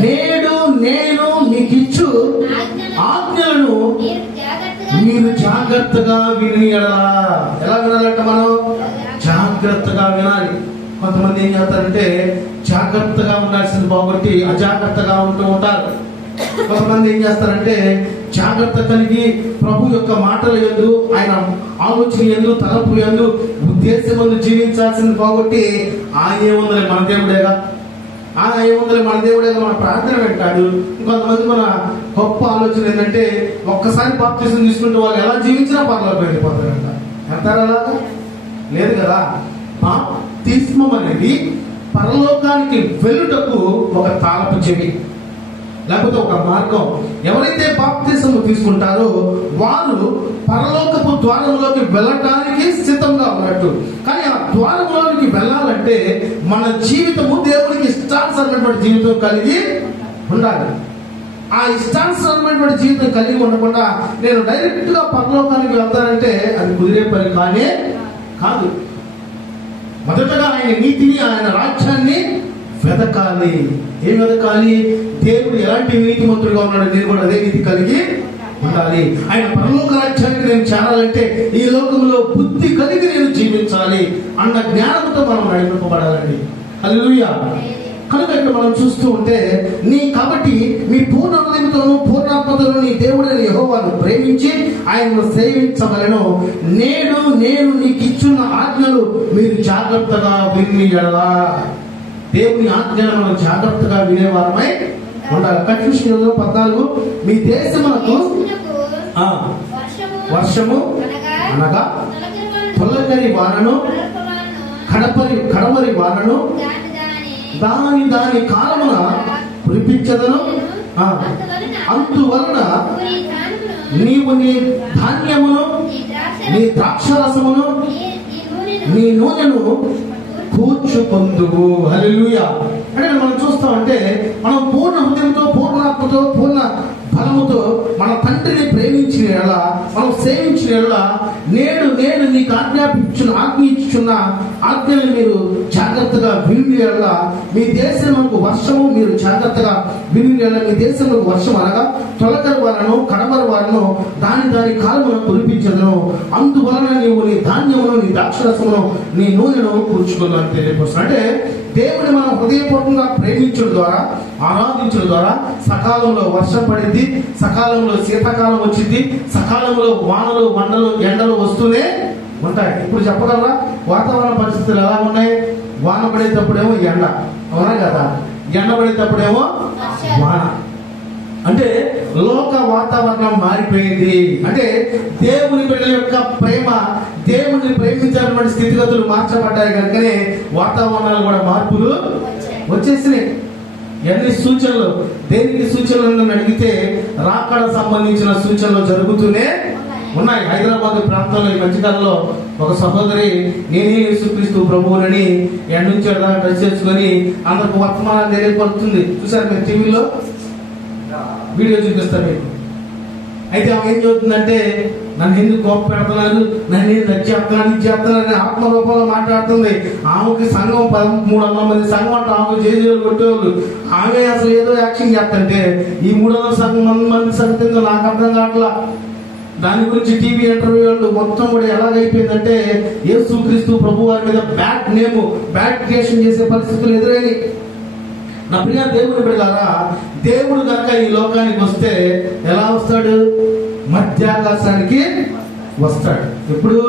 నేడు నేను మీకిచ్చు ఆజ్ఞలను మీరు జాగ్రత్తగా విని ఎలా వినాలంట? మనం జాగ్రత్తగా వినాలి. కొంతమంది ఏం చేస్తారంటే జాగ్రత్తగా ఉండాల్సింది పోగొట్టి అజాగ్రత్తగా ఉంటూ ఉంటారు. కొంతమంది ఏం చేస్తారంటే జాగ్రత్త కలిగి ప్రభు యొక్క మాటల యందు, ఆయన ఆలోచన యందు, తలపు యందు, ఉద్దేశం యందు జీవించాల్సింది పోగొట్టి ఆయన ఏముందని మన దేవుడేగా, మన దేవుడేగా మన ప్రార్థన వింటాడు. ఇంకొంతమంది మన గొప్ప ఆలోచన ఏంటంటే ఒక్కసారి బాప్తిసం తీసుకుంటే వాళ్ళు ఎలా జీవించినా పర్లోకి వెళ్ళిపోతారంట. అంటారా? అలాగా లేదు కదా. బాప్తిస్మం అనేది పరలోకానికి వెళ్ళుటకు ఒక తాళపు చెవి, లేకపోతే ఒక మార్గం. ఎవరైతే బాప్తిసము తీసుకుంటారో వారు పరలోకపు ద్వారంలోకి వెళ్ళటానికి సిద్ధంగా ఉన్నట్టు. కానీ ఆ ద్వారంలోకి వెళ్ళాలంటే మన జీవితము దేవునికి ఇష్టానుసరమైనటువంటి జీవితం కలిగి ఉండాలి. ఆ ఇష్టానుసరమైనటువంటి జీవితం కలిగి ఉండకుండా నేను డైరెక్ట్ గా పరలోకానికి వెళ్తానంటే అది కుదిరే పని కానే కాదు. మొదటగా ఆయన నీతిని, ఆయన రాజ్యాన్ని వెతకాలి. ఏం వెతకాలి? దేవుడు ఎలాంటి నీతిమంతుడుగా ఉన్నాడు, నేను కూడా అదే నీతి కలిగి ఉండాలి. ఆయన పరలోక రాజ్యానికి నేను చేరాలంటే ఈ లోకంలో బుద్ధి కలిగి నేను జీవించాలి అన్న జ్ఞానంతో మనం నడిపింపబడాలండి. హల్లెలూయా. కనుక ఇక్కడ మనం చూస్తూ ఉంటే కాబట్టి మీ పూర్ణ హృదయంతోను పూర్ణాత్మతోను నీ దేవుడైన యెహోవాను ప్రేమించి ఆయనను సేవించవలెను. నేడు నేను నీకు ఇచ్చున్న ఆజ్ఞలు మీరు జాగ్రత్తగా విని ఎడలా. దేవుని ఆజ్ఞలను మనం జాగ్రత్తగా వినేవారమై ఉండాలి. కన్ఫ్యూషన్ 14 మీ దేశమునకు వర్షము అనగా తొలకరి వానను, కడమరి వానను దాని కాలమున కురిపించదను. అందువలన నీవు నీ ధాన్యమును, నీ ద్రాక్షరసమును, నీ నూనెను కూర్చుకొందువు. హల్లెలూయా. అంటే మనం చూస్తామంటే మనం పూర్ణ హృదయంతో, పూర్ణాత్మతో, పూర్ణ బలముతో మన తండ్రిని ప్రేమించిన ఎడల, మనం సేవించిన ఎడల నేడు నేను నీకు ఆజ్ఞించుచున్న ఆజ్ఞలు మీరు జాగ్రత్తగా విని ఎడల మీ దేశమునకు వర్షము మీరు జాగ్రత్తగా విని ఎడల మీ దేశమునకు వర్షం అనగా తొలకరి వారను, కడమరి వారను దాని కాలమున కురిపించదును. అందువలన నీవు నీ ధాన్యమును, నీ ద్రాక్షరసమును, నీ నూనెను కూర్చుకున్నాను తెలియపరుస్తున్నాను. అంటే దేవుని మనం హృదయపూర్వకంగా ప్రేమించడం ద్వారా, ఆరాధించడం ద్వారా సకాలంలో వర్షం పడింది, సకాలంలో శీతాకాలం వచ్చింది, సకాలంలో వానలు, మండలు, ఎండలు వస్తూనే ఉంటాయి. ఇప్పుడు చెప్పగలరా వాతావరణ పరిస్థితులు ఎలా ఉన్నాయి? వాన పడేటప్పుడేమో ఎండ, అవునా కదా? ఎండ పడేటప్పుడేమో వాన. అంటే లోక వాతావరణం మారిపోయింది. అంటే దేవుని బిడ్డల యొక్క ప్రేమ, దేవుణ్ణి ప్రేమించాలన్నటువంటి స్థితిగతులు మార్చబడ్డాయి కనుకనే వాతావరణాలు కూడా మార్పులు వచ్చేసినాయి. ఎన్ని సూచనలు, దేనికి సూచనలు అడిగితే రాకడ సంబంధించిన సూచనలు జరుగుతూనే ఉన్నాయి. హైదరాబాద్ ప్రాంతంలో ఈ మధ్యకాలంలో ఒక సహోదరి నేనే యేసుక్రీస్తు ప్రభువునని ఎండ నుంచి డ్రెస్ చేసుకొని అందరికి వర్తమానాలు తెలియపడుతుంది. చూసారు మీరు టీవీలో వీడియో చూపిస్తారు మీకు. అయితే ఆమె ఏం చదువుతుందంటే నన్ను ఎందుకు కోప పెడుతున్నారు, నన్ను నచ్చేస్తున్నాను ఇచ్చేస్తున్నాను ఆత్మరూపంలో మాట్లాడుతుంది. ఆమెకి సంఘం 300 మంది సంఘం అంటే ఆమెకు జేజేలు కొట్టేవాళ్ళు. ఆమె అసలు ఏదో యాక్షన్ చేస్తుంటే ఈ 300 మంది సంగతి నాకు అర్థం కావట్లా. దాని గురించి టీవీ ఇంటర్వ్యూలు మొత్తం కూడా ఎలాగైపోయిందంటే యేసుక్రీస్తు ప్రభు వారి మీద బ్యాడ్ నేమ్, బ్యాడ్ క్రియేషన్ చేసే పరిస్థితులు ఎదురైనవి. నా ప్రియ దేవుని బిడ్డలారా, దేవుడు కనుక ఈ లోకానికి వస్తే ఎలా వస్తాడు? మధ్యాకాశానికి వస్తాడు. ఇప్పుడు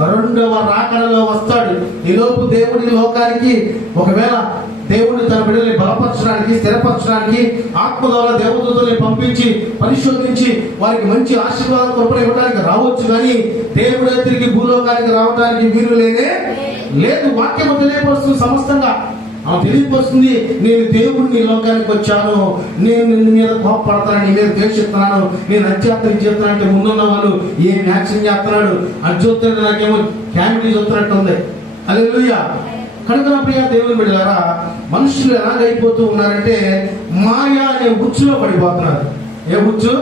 2వ రాకడలో వస్తాడు. ఈ లోపు దేవుడి లోకానికి ఒకవేళ దేవుడు తన బిడ్డల్ని బలపరచడానికి, స్థిరపరచడానికి ఆత్మ ద్వారా దేవదూతల్ని పంపించి పరిశోధించి వారికి మంచి ఆశీర్వాదం కృపను ఇవ్వడానికి రావచ్చు. కానీ దేవుడే తిరిగి భూలోకానికి రావడానికి వీలు లేనే లేదు. వాక్యము తెలియపరుస్తుంది సమస్తంగా. తెలియపరుస్తుంది, నేను దేవుడిని లోకానికి వచ్చాను, నేను నిన్ను మీద కోపపడతాను, నీ మీద ద్వేషిస్తున్నాను, నేను అత్యాత్రం చేస్తున్నాను అంటే ముందున్న వాళ్ళు ఏం యాక్షన్ చేస్తున్నాడు అది చూస్తే నాకేమో క్యామిటీ చూస్తున్నట్టు ఉంది. హల్లెలూయా. కనుక నా ప్రియ దేవుని బిడ్డలారా, మనుషులు ఎలాగైపోతూ ఉన్నారంటే మాయా అనే ఉచ్చులో పడిపోతున్నారు. ఏ ఉచ్చు?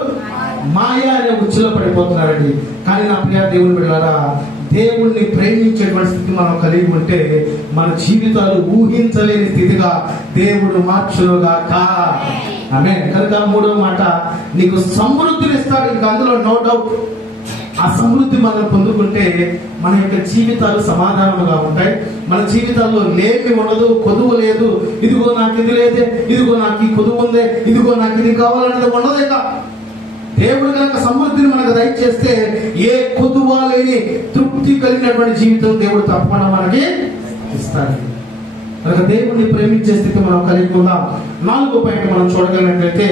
మాయా అనే ఉచ్చులో పడిపోతున్నారండి. కానీ నా ప్రియ దేవుని బిడ్డలారా, దేవుణ్ణి ప్రేమించేటువంటి స్థితి మనం కలిగి ఉంటే మన జీవితాలు ఊహించలేని స్థితిగా దేవుడు మార్చునుగాక. ఆమేన్. కనుక 3వ మాట, నీకు సమృద్ధిని ఇస్తాడు. ఇంకా అందులో నో డౌట్. ఆ సమృద్ధి మనం పొందుకుంటే మన యొక్క జీవితాలు సమాధానముగా ఉంటాయి. మన జీవితాల్లో లేమి ఉండదు, కొదువు లేదు. ఇదిగో నాకు ఇది లేదే, ఇదిగో నాకు ఈ కొదువు ఉందే, ఇదిగో నాకు ఇది కావాలనేది ఉండదేక. దేవుడు కనుక సమృద్ధిని మనకు దయచేస్తే ఏ కొదువా లేని తృప్తి కలిగినటువంటి జీవితం దేవుడు తప్పకుండా మనకి ఇస్తాడు. కనుక దేవుడిని ప్రేమించే స్థితి మనం కలిగి ఉందాం. 4వ పాయింట్ మనం చూడగలిగినట్లయితే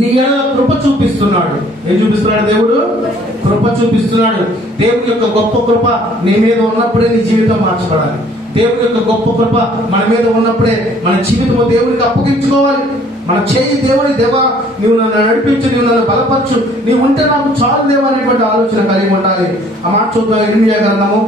నీ ఎడల కృప చూపిస్తున్నాడు. ఏం చూపిస్తున్నాడు? దేవుడు కృప చూపిస్తున్నాడు. దేవుని యొక్క గొప్ప కృప నీ మీద ఉన్నప్పుడే నీ జీవితం మార్చబడాలి. దేవుని యొక్క గొప్ప కృప మన మీద ఉన్నప్పుడే మన జీవితం దేవునికి అప్పగించుకోవాలి. మన చేయి దేవుడి, దేవా నువ్వు నన్ను నడిపించు, నువ్వు నన్ను బలపరచు, నీవు ఉంటే నాకు చాలు దేవా అనేటువంటి ఆలోచన కలిగి ఉండాలి. ఆ మాట చూద్దాం. ఇర్మియా గ్రంథము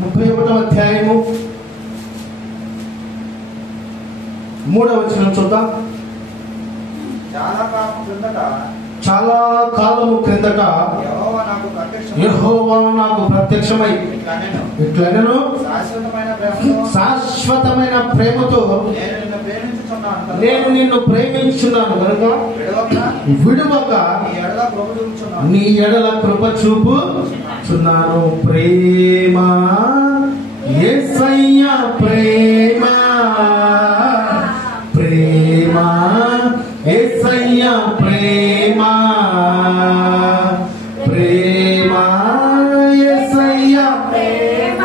31వ అధ్యాయము 3వ వచనం చూద్దాం. చాలా కాలము క్రిందట యెహోవా నాకు ప్రత్యక్షమై ఇట్లనెను, శాశ్వతమైన ప్రేమతో నేను నిన్ను ప్రేమించున్నాను కనుక విడువక నీ ఎడల కృప చూపుచున్నాను. ప్రేమ యేసయ్య ప్రేమ, ప్రేమ యేసయ్య ప్రేమ, ప్రేమ యేసయ్య ప్రేమ,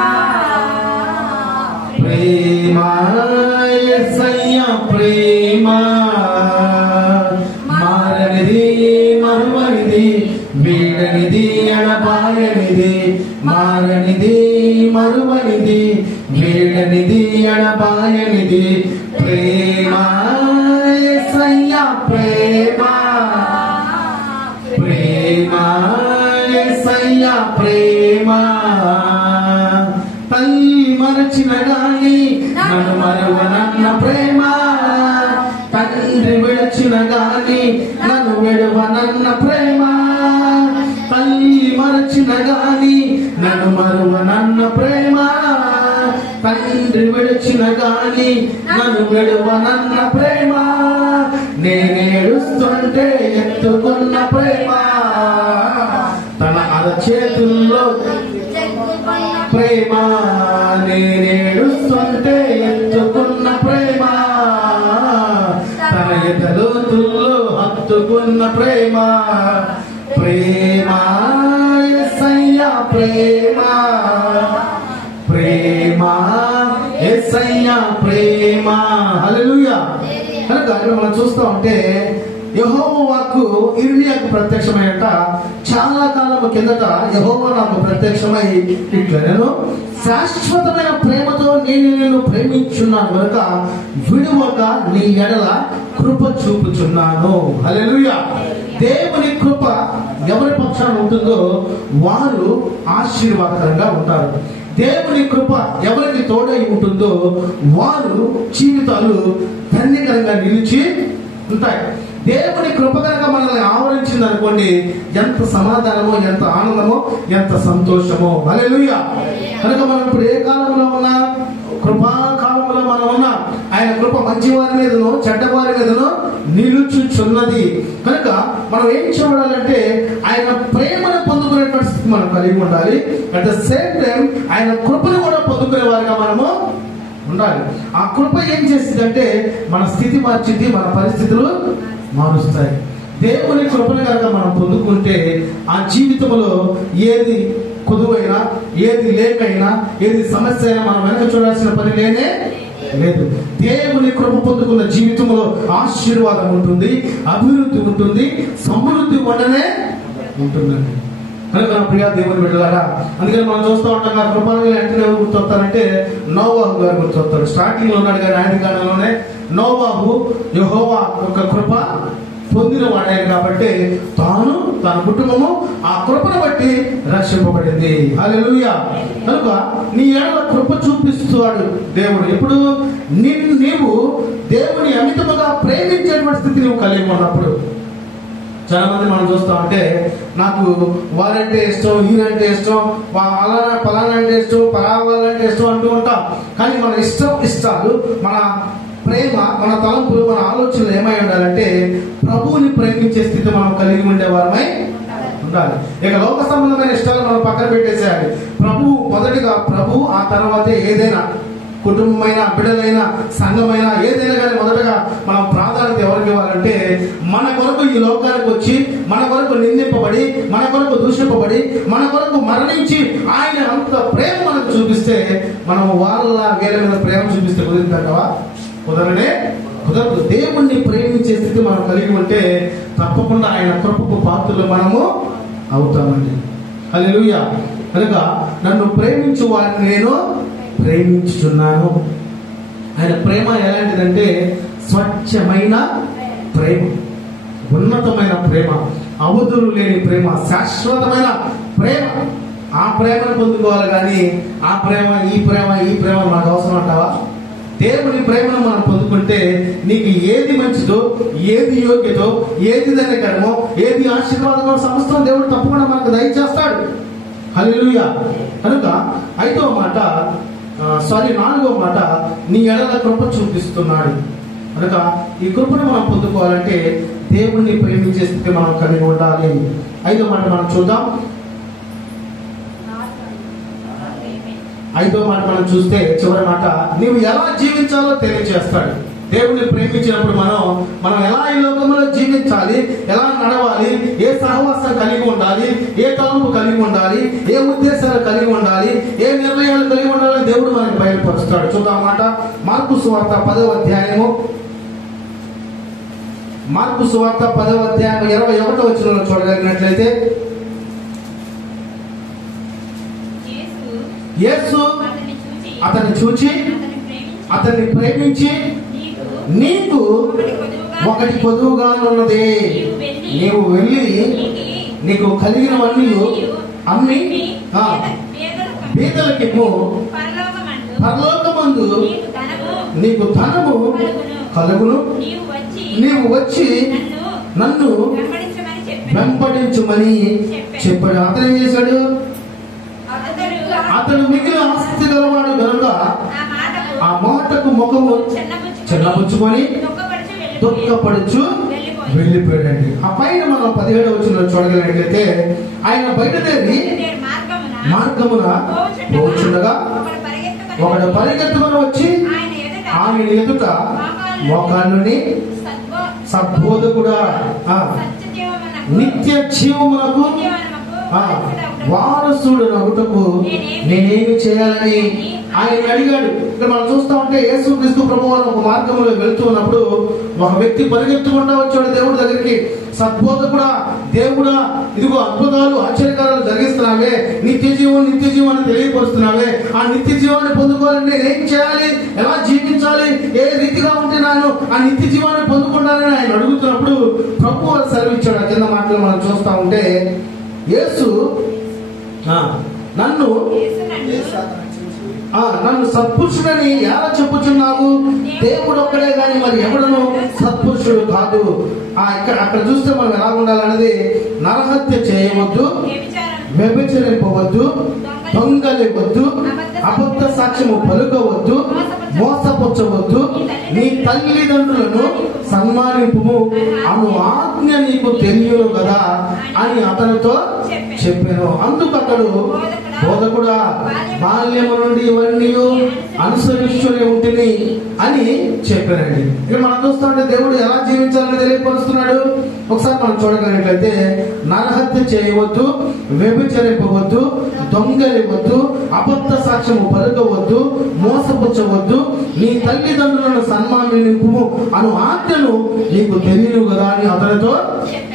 ప్రేమ యేసయ్య ప్రేమ, మారనిది మరువనిది వీడనిది ఎడబాయనిది, మారనిది మరువనిది వీడనిది ఎడబాయనిది, ప్రేమ యేసయ్య ప్రేమ, ప్రేమ యేసయ్య ప్రేమ. తల్లి మరచిన గాని నన్ను మరువనన్న ప్రేమ, తండ్రి విడచిన గాని నన్ను విడవనన్న ప్రేమ, తల్లి మరచిన గాని నన్ను మరువనన్న ప్రేమ, తండ్రి విడిచిన గాని నన్ను విడువనన్న ప్రేమ, నేనేడుస్తుంటే ఎత్తుకున్న ప్రేమ, తన అరచేతుల్లో ప్రేమ, నేనేడుస్తుంటే ఎత్తుకున్న ప్రేమ, ఎదలోతుల్లో హత్తుకున్న ప్రేమ, ప్రేమ యేసయ్యా ప్రేమ, ప్రేమ యేసయ్యా ప్రేమ. హల్లెలూయా. కనుక మనం చూస్తూ ఉంటే యెహోవా వాక్కు ఇర్మియాకు ప్రత్యక్షమయ్యట. చాలా కాలం కిందట యెహోవా నాకు ప్రత్యక్షమై ఇట్లా, నేను శాశ్వతమైన ప్రేమతో నేను నిన్ను ప్రేమించున్నాను కనుక విడువక నీ ఎడల కృప చూపుచున్నాను. హల్లెలూయా. దేవుని కృప ఎవరి పక్షాన ఉంటుందో వారు ఆశీర్వాదకరంగా ఉంటారు. దేవుని కృప ఎవరికి తోడై ఉంటుందో వారు జీవితాలు ధన్యకరంగా నిలిచి ఉంటాయి. దేవుని కృప కనుక మనల్ని ఆవరించింది అనుకోండి, ఎంత సమాధానమో, ఎంత ఆనందమో, ఎంత సంతోషమో. హల్లెలూయా. కనుక మనం ఇప్పుడు ఏ కాలంలో ఉన్నా, కృపాకాలంలో మనం ఉన్నా, ఆయన కృప మంచి వారి మీదనో చెడ్డ వారి మీదనో నిలుచుచున్నది. కనుక మనం ఏం చూడాలంటే ఆయన ప్రేమను పొందుకునేటువంటి స్థితి మనం కలిగి ఉండాలి. అట్ ద సేమ్ టైం ఆయన కృపను కూడా పొందుకునే వారిగా మనము ఉండాలి. ఆ కృప ఏం చేస్తుందంటే మన స్థితి మార్చింది, మన పరిస్థితులు మారుస్తాయి. దేవుని కృపను కనుక మనం పొందుకుంటే ఆ జీవితంలో ఏది కొదువైనా, ఏది లేకైనా, ఏది సమస్య అయినా మనం వెనక చూడాల్సిన పని లేనే లేదు. దేవుని కృప పొందుకున్న జీవితంలో ఆశీర్వాదం ఉంటుంది, అభివృద్ధి ఉంటుంది, సమృద్ధి ఉండనే ఉంటుందండి. కనుక నా ప్రియ దేవుని బిడ్డలారా, అందుకని మనం చూస్తూ ఉంటాం ఆ కృపను వెంటనే ఎవరు గుర్తొస్తారంటే నోవాహు గారు గుర్తొస్తారు. స్టార్టింగ్ లో ఉన్నాడు కానీ ఆయన కాలంలోనే నోవాహు యెహోవా యొక్క కృప పొందిన వాడారు కాబట్టి తాను తన కుటుంబము ఆ కృపను బట్టి రక్షింపబడింది. హల్లెలూయా. కనుక నీ ఎడల కృప చూపిస్తాడు దేవుడు. ఎప్పుడు నీవు దేవుని అమితముగా ప్రేమించేటువంటి స్థితి నువ్వు కలిగి ఉన్నప్పుడు. చాలా మంది మనం చూస్తా ఉంటే నాకు వారంటే ఇష్టం, వీరంటే ఇష్టం, అలానా పలానా అంటే ఇష్టం, పరావాలంటే ఇష్టం అంటూ ఉంటాం. కానీ మన ఇష్టాలు, మన ప్రేమ, మన తలంపులు, మన ఆలోచనలు ఏమై ఉండాలంటే ప్రభువుని ప్రేమించే స్థితి మనం కలిగి ఉండేవారమై ఉండాలి. ఇక లోక సంబంధమైన ఇష్టాలు మనం పక్కన పెట్టేసేయాలి. ప్రభువు మొదటిగా, ప్రభు ఆ తర్వాతే ఏదైనా, కుటుంబమైన, బిడ్డలైన, సంఘమైనా ఏదైనా కానీ మొదటగా మనం ప్రాధాన్యత ఎవరికి ఇవ్వాలంటే మన కొరకు ఈ లోకానికి వచ్చి, మన కొరకు నిందింపబడి, మన కొరకు దూషింపబడి, మన కొరకు మరణించి ఆయన అంత ప్రేమ మనకు చూపిస్తే మనం వాళ్ళ వేరే మీద ప్రేమ చూపిస్తే కుదిరిందంటావా? కుదరనే కుదరదు. దేవుణ్ణి ప్రేమించే స్థితి మనం కలిగి ఉంటే తప్పకుండా ఆయన కృపకు పాత్రలు మనము అవుతామండి. హల్లెలూయా. కనుక నన్ను ప్రేమించు వారిని నేను ప్రేమించుచున్నాను. ఆయన ప్రేమ ఎలాంటిదంటే స్వచ్ఛమైన ప్రేమ, ఉన్నతమైన ప్రేమ, అవధులు లేని ప్రేమ, శాశ్వతమైన ప్రేమ. ఆ ప్రేమను పొందుకోవాలి కానీ ఆ ప్రేమ, ఈ ప్రేమ మనకు అవసరం అంటావా? దేవుని ప్రేమను మనం పొందుకుంటే నీకు ఏది మంచిదో, ఏది యోగ్యతో, ఏది ధన్యకరమో, ఏది ఆశీర్వాదమో సమస్తం దేవుడు తప్పకుండా మనకు దయచేస్తాడు. హల్లెలూయా. కనుక 5వ మాట, 4వ మాట, నీ ఎడల కృప చూపిస్తున్నాడు. కనుక ఈ కృపను మనం పొందుకోవాలంటే దేవుణ్ణి ప్రేమించే స్థితి మనం కలిగి ఉండాలి. 5వ మాట మనం చూద్దాం. 5వ మాట మనం చూస్తే చివరి మాట, నీవు ఎలా జీవించాలో తెలియజేస్తాడు. దేవుణ్ణి ప్రేమించినప్పుడు మనం ఎలా ఈ లోకంలో జీవించాలి, ఎలా నడవాలి, ఏ సహవాసం కలిగి ఉండాలి, ఏ తలంపు కలిగి ఉండాలి, ఏ ఉద్దేశాలు కలిగి ఉండాలి, ఏ నిర్ణయాలు కలిగి ఉండాలని దేవుడు మనకి బయలుపరుస్తాడు. చూద్దాం మాట. మార్కు సువార్త 10వ అధ్యాయము, మార్కు సువార్త 10వ అధ్యాయం 21వ వచనంలో చూడగలిగినట్లయితే, యేసు అతన్ని చూచి అతన్ని ప్రేమించి, నీకు ఒకటి కొదువుగా ఉన్నది, నీవు వెళ్ళి నీకు కలిగినవన్నీ అమ్మి పేదలకిమ్ము, పరలోకమందు నీకు ధనము కలుగును, నీవు వచ్చి నన్ను వెంబడించుమని చెప్పాడు. అతను ఏం చేశాడు? అతడు మిగిలిన ఆస్తి గలవాడు కనుక ఆ మాటకు ముఖము చిన్నపుచ్చుకొని దుఃఖపడుచు వెళ్ళిపోయాడండి. ఆ పైన మనం 17వ వచనంలో చూడగలిగినట్లయితే, ఆయన బయలుదేరి మార్గమున పోచుండగా ఒకడు పరిగెత్తుకొని వచ్చి ఆయన ఎదుట మోకాళ్ళుని సద్బోధకుడా, నిత్య జీవమునకు వారసుడు నగుటకు నేనేమి చేయాలని ఆయన అడిగాడు. ఇక్కడ మనం చూస్తా ఉంటే యేసుక్రీస్తు ప్రభువారు ఒక మార్గంలో వెళ్తూ ఉన్నప్పుడు ఒక వ్యక్తి పరిగెత్తుకుంటా వచ్చాడు దేవుడి దగ్గరికి. సద్బోధకుడా, దేవుడా, ఇదిగో అద్భుతాలు ఆశ్చర్యకారాలు జరిగిస్తున్నావే, నిత్య జీవాన్ని తెలియపరుస్తున్నావే, ఆ నిత్య జీవాన్ని పొందుకోవాలంటే నేనేం చేయాలి, ఎలా జీవించాలి, ఏ రీతిగా ఉంటే నేను ఆ నిత్య జీవాన్ని పొందుకుంటానని ఆయన అడుగుతున్నప్పుడు ప్రభువారు సెలవిచ్చాడు. ఆ కింద మాటలు మనం చూస్తా ఉంటే, యేసు నన్ను సత్పురుషుడని ఎలా చెప్పుచున్నావు? దేవుడు ఒక్కడే గాని మరి ఎవడను సత్పురుషుడు కాదు. అక్కడ చూస్తే మనం ఎలా ఉండాలన్నది, నరహత్య చేయవద్దు, వ్యభిచరింపవద్దు, దొంగలివద్దు, అబద్ధ సాక్ష్యము పలుకవద్దు, మోసపుచ్చవద్దు, నీ తల్లిదండ్రులను సన్మానింపుము అను ఆజ్ఞ నీకు తెలియను కదా అని అతనితో చెప్పాను. అందుకు అతడు, బోధకుడా, బాల్యము నుండి ఇవన్నీ అనుసరిస్తూనే ఉంటుంది అని చెప్పానండి. ఇక్కడ మనం చూస్తుంటే దేవుడు ఎలా జీవించాలని తెలియపరుస్తున్నాడు. ఒకసారి మనం చూడగలిగినట్లయితే, నరహత్య చేయవద్దు, వ్యభిచరింపవద్దు, దొంగలివద్దు, అబద్ధ సాక్ష్యము పలుకవద్దు, మోసపుచ్చవద్దు, నీ తల్లిదండ్రులను సన్మానింపుము అను ఆజ్ఞను నీకు తెలియను కదా అని అతనితో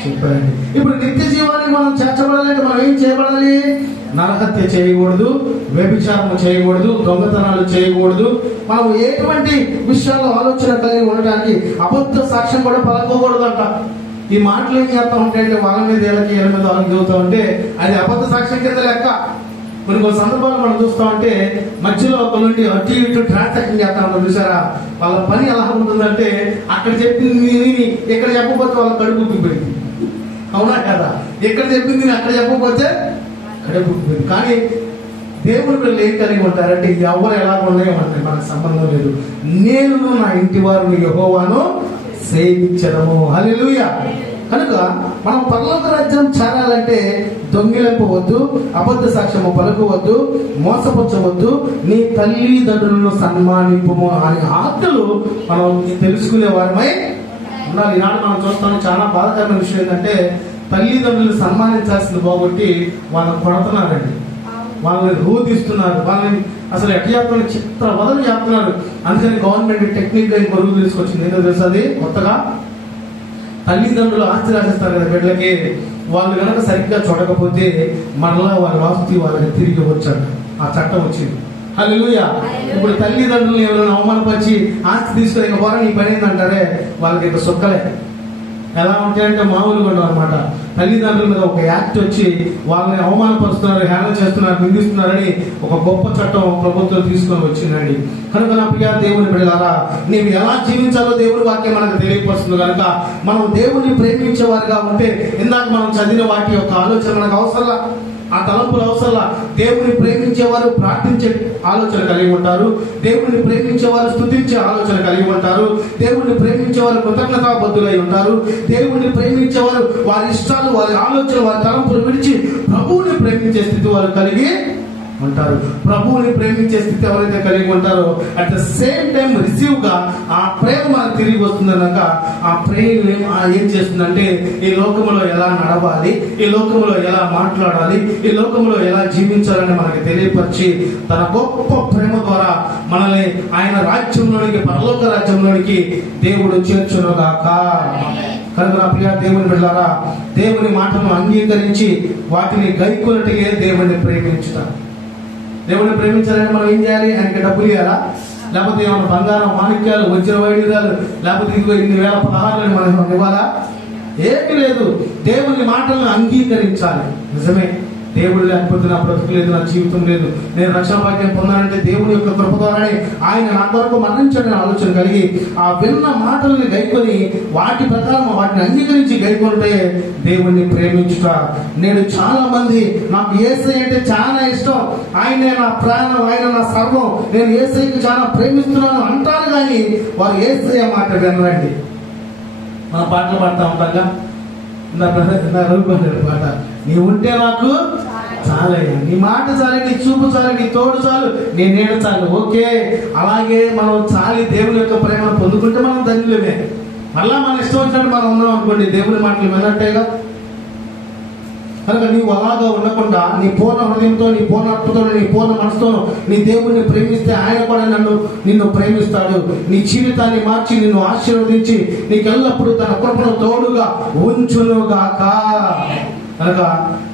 చెప్పారండి. ఇప్పుడు నిత్య జీవానికి మనం చేర్చబడాలంటే మనం ఏం చేయబడాలి? నరహత్య చేయకూడదు, వ్యభిచారము చేయకూడదు, దొంగతనాలు చేయకూడదు, మనం ఎటువంటి విషయాల్లో ఆలోచన కలిగి ఉండటానికి అబద్ధ సాక్ష్యం కూడా పలకకూడదు అంట. ఈ మాటలు ఏం చేస్తా ఉంటాయంటే, వాళ్ళ మీద ఏళ్ళకి ఏళ్ళ మీద వాళ్ళకి చదువుతా ఉంటే అది అబద్ధ సాక్ష్యం కింద లెక్క. కొన్ని సందర్భాలు మనం చూస్తా ఉంటే మధ్యలో కొన్ని అటు ఇటు ట్రాన్సాక్షన్ చేస్తా ఉంటాం చూసారా, వాళ్ళ పని ఎలా ఉంటుందంటే అక్కడ చెప్పింది ఇక్కడ చెప్పకపోతే వాళ్ళ కడుపు ఉబ్బిపోయింది. అవునా కదా? ఎక్కడ చెప్పింది అక్కడ చెప్పకపోతే కడుపు ఉబ్బిపోయింది. కానీ దేవుడి పిల్లలు ఏం కలిగి ఉంటారంటే, ఎవరు ఎలా ఉన్నాయో మనకు సంబంధం లేదు, నేను నా ఇంటి వారిని యెహోవాను సేవించడము. హల్లెలూయా. కనుక మనం పరలోక రాజ్యం చేరాలంటే దొంగిలింపవద్దు, అబద్ధ సాక్ష్యము పలుకవద్దు, మోసపుచ్చవద్దు, నీ తల్లిదండ్రులను సన్మానింపుము అనే ఆజ్ఞలు మనం తెలుసుకునే వారమై ఉండాలి. ఈనాడు మనం చూస్తాం చాలా బాధాకరమైన విషయం ఏంటంటే, తల్లిదండ్రులను సన్మానించాల్సింది పోగొట్టి వాళ్ళని కొడుతున్నారండి, వాళ్ళని రోధిస్తున్నారు, వాళ్ళని అసలు ఎట్లా చేస్తున్నారు, చిత్ర వదలు చేస్తున్నారు. అందుకని గవర్నమెంట్ టెక్నిక్ గా ఇంకో రూల్ తీసుకొచ్చింది. ఏంటో తెలుసు, అది కొత్తగా తల్లిదండ్రులు ఆస్తి రాసిస్తారు కదా బిడ్డలకి, వాళ్ళు కనుక సరిగ్గా చూడకపోతే మరలా వాళ్ళ ఆస్తి వాళ్ళకి తిరిగి వచ్చాడు. ఆ చట్టం వచ్చింది. హల్లెలూయా. ఇప్పుడు తల్లిదండ్రులు ఎవరైనా అవమానపరిచి ఆస్తి తీసుకుని ఇంకా పోరా నీ పని ఏంటంటారే, వాళ్ళకి ఇంకా సుక్కలే. ఎలా ఉంటాయంటే మామూలుగా ఉండవు అనమాట. తల్లిదండ్రుల మీద ఒక యాక్ట్ వచ్చి వాళ్ళని అవమానపరుస్తున్నారు, హేళన చేస్తున్నారు, నిందిస్తున్నారని ఒక గొప్ప చట్టం ప్రభుత్వం తీసుకొని వచ్చిందండి. కనుక నా ప్రియ దేవుని బిడ్డలారా, నీవు ఎలా జీవించాలో దేవుని వాక్యం మనకు తెలియపరుస్తుంది. కనుక మనం దేవుని ప్రేమించే వారిగా ఉంటే, ఇందాక మనం చదివిన వాటి యొక్క ఆలోచన మనకు అవసరంలా, ఆ తలంపులు అవసరంలా. దేవుని ప్రేమించేవారు ప్రార్థించే ఆలోచన కలిగి ఉంటారు, దేవుని ప్రేమించేవారు స్తుతించే ఆలోచన కలిగి ఉంటారు, దేవుని ప్రేమించేవారు కృతజ్ఞతాబద్ధులై ఉంటారు, దేవుని ప్రేమించేవారు వారి ఇష్టాలు, వారి ఆలోచనలు, వారి తలంపులు విడిచి ప్రభువుని ప్రేమించే స్థితి వారు కలిగి ఉంటారు. ప్రభువుని ప్రేమించే స్థితి ఎవరైతే కలిగి ఉంటారో, at the same time receive గా ఆ ప్రేమ మనకు తిరిగి వస్తుందన్నాక, ఆ ప్రేమ ఏం చేస్తుందంటే, ఈ లోకంలో ఎలా నడవాలి, ఈ లోకంలో ఎలా మాట్లాడాలి, ఈ లోకంలో ఎలా జీవించాలని మనకి తెలియపరిచి తన గొప్ప ప్రేమ ద్వారా మనల్ని ఆయన రాజ్యంలోనికి, పరలోక రాజ్యంలోనికి దేవుడు చేర్చునుగాక. కనుక నా ప్రియ దేవుని బిడ్డలారా, దేవుని మాటను అంగీకరించి వాటిని గైకొనుటకే దేవుని ప్రేమించుతారు. దేవుడిని ప్రేమించాలంటే మనం ఏం చేయాలి? ఆయనకి డబ్బులు ఇవ్వాలా, లేకపోతే ఏమైనా బంగారం, మాణిక్యాలు, వజ్ర వైడూర్యాలు, లేకపోతే ఇదిగో ఇన్ని వేల పదహారులను మనం ఇవ్వాలా? ఏమీ లేదు. దేవుని మాటలను అంగీకరించాలి. నిజమే, దేవుడు లేకపోతే నా బ్రతుకు లేదు, నా జీవితం లేదు, నేను రక్షణ భాగ్యం పొందాలంటే దేవుని యొక్క కృప ద్వారానే ఆయన నా కొరకు మరణించడని ఆలోచన కలిగి ఆ విన్న మాటలను గైకొని వాటి ప్రకారం వాటిని అంగీకరించి గైకొంటే దేవుణ్ణి ప్రేమించుట. నేను చాలా మంది నాకు యేసయ్య అంటే చాలా ఇష్టం, ఆయనే నా ప్రాణం, ఆయన నా సర్వం, నేను యేసయ్యకి చాలా ప్రేమిస్తున్నాను అంటారు, కానీ వారు యేసయ్య మాట వినరండి. మన పాటలు పాడుతూ ఉంటాగా, పాట, నీ ఉంటే నాకు చాలయ్యా, నీ మాట చాలు, నీ చూపు చాలు, నీ తోడు చాలు, నీ నీడ చాలు. ఓకే, అలాగే మనం చాలి దేవుని యొక్క ప్రేమను పొందుకుంటే మనం ధన్యులమే. మళ్ళా మన ఇష్టం వచ్చినట్టు మనం ఉన్నాం అనుకోండి, దేవుని మాటలు విన్నట్టేగా. కనుక నీవు అలాగా ఉండకుండా నీ పూర్ణ హృదయంతో, నీ పూర్ణ ఆత్మతో, నీ పూర్ణ మనసుతో నీ దేవుణ్ణి ప్రేమిస్తే ఆయన కూడా నిన్ను ప్రేమిస్తాడు. నీ జీవితాన్ని మార్చి నిన్ను ఆశీర్వదించి నీకు ఎల్లప్పుడూ తన కృపను తోడుగా ఉంచునుగాక. కనుక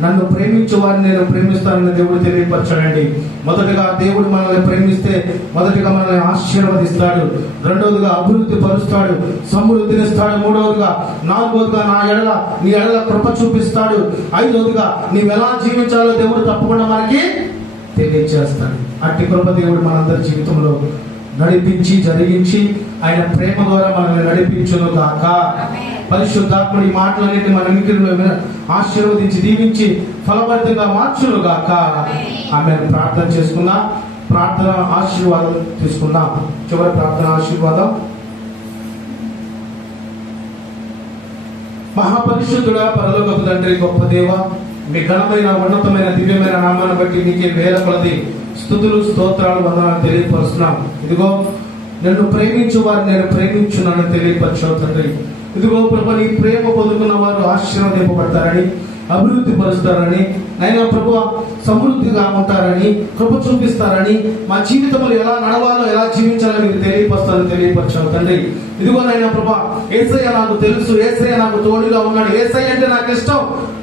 నన్ను ప్రేమించే వారిని నేను ప్రేమిస్తానని దేవుడు తెలియపరచాడండి. మొదటిగా దేవుడు మనల్ని ప్రేమిస్తే మొదటిగా మనల్ని ఆశీర్వదిస్తాడు, రెండవదిగా అభివృద్ధి పరుస్తాడు, సమృద్ధినిస్తాడు, మూడవదిగా నాలుగవదిగా నీ ఎడల కృప చూపిస్తాడు, ఐదవదిగా నీవు ఎలా జీవించాలో దేవుడు తప్పకుండా మనకి తెలియజేస్తాడు. అట్టి కృప దేవుడు మనందరి జీవితంలో నడిపించి జరిగించి ఆయన ప్రేమ ద్వారా మనల్ని నడిపించును గాక. పరిశుద్ధాత్ముడి మాటలన్నింటినీ మన వినికిడిలో ఆశీర్వదించి దీవించి ఫలవంతంగా మార్చును గాక. ఆమె ప్రార్థన చేసుకుందాం. ప్రార్థన ఆశీర్వాదం తీసుకుందాం. చివరి ప్రార్థన ఆశీర్వాదం. మహాపరిశుద్ధుడా, పరలోకపు తండ్రి, గొప్ప దేవ, మీ ఘనమైన ఉన్నతమైన దివ్యమైన నామాన్ని బట్టి మీకే వేల కొలది స్తుతులు స్తోత్రాలు వందనాలు తెలియపరుస్తున్నాం. ఇదిగో నన్ను ప్రేమించు వారిని నేను ప్రేమించున్నానని తెలియపరచావు తండ్రి. ఇదిగో ప్రభు, నీ ప్రేమ పొందుకున్న వారు ఆశీర్వదింపబడతారని, అభివృద్ధి పరుస్తారని, అయినా ప్రభు సమృద్ధిగా ఉంటారని, కృప చూపిస్తారని, మా జీవితంలో ఎలా నడవాలో ఎలా జీవించాలో మీరు తెలియపరచాలి తండ్రి. ఇదిగో నైనా ప్రభు, యేసయ్య నాకు తెలుసు, యేసయ్య నాకు తోడుగా ఉన్నాడు, యేసయ్య అంటే నాకు ఇష్టం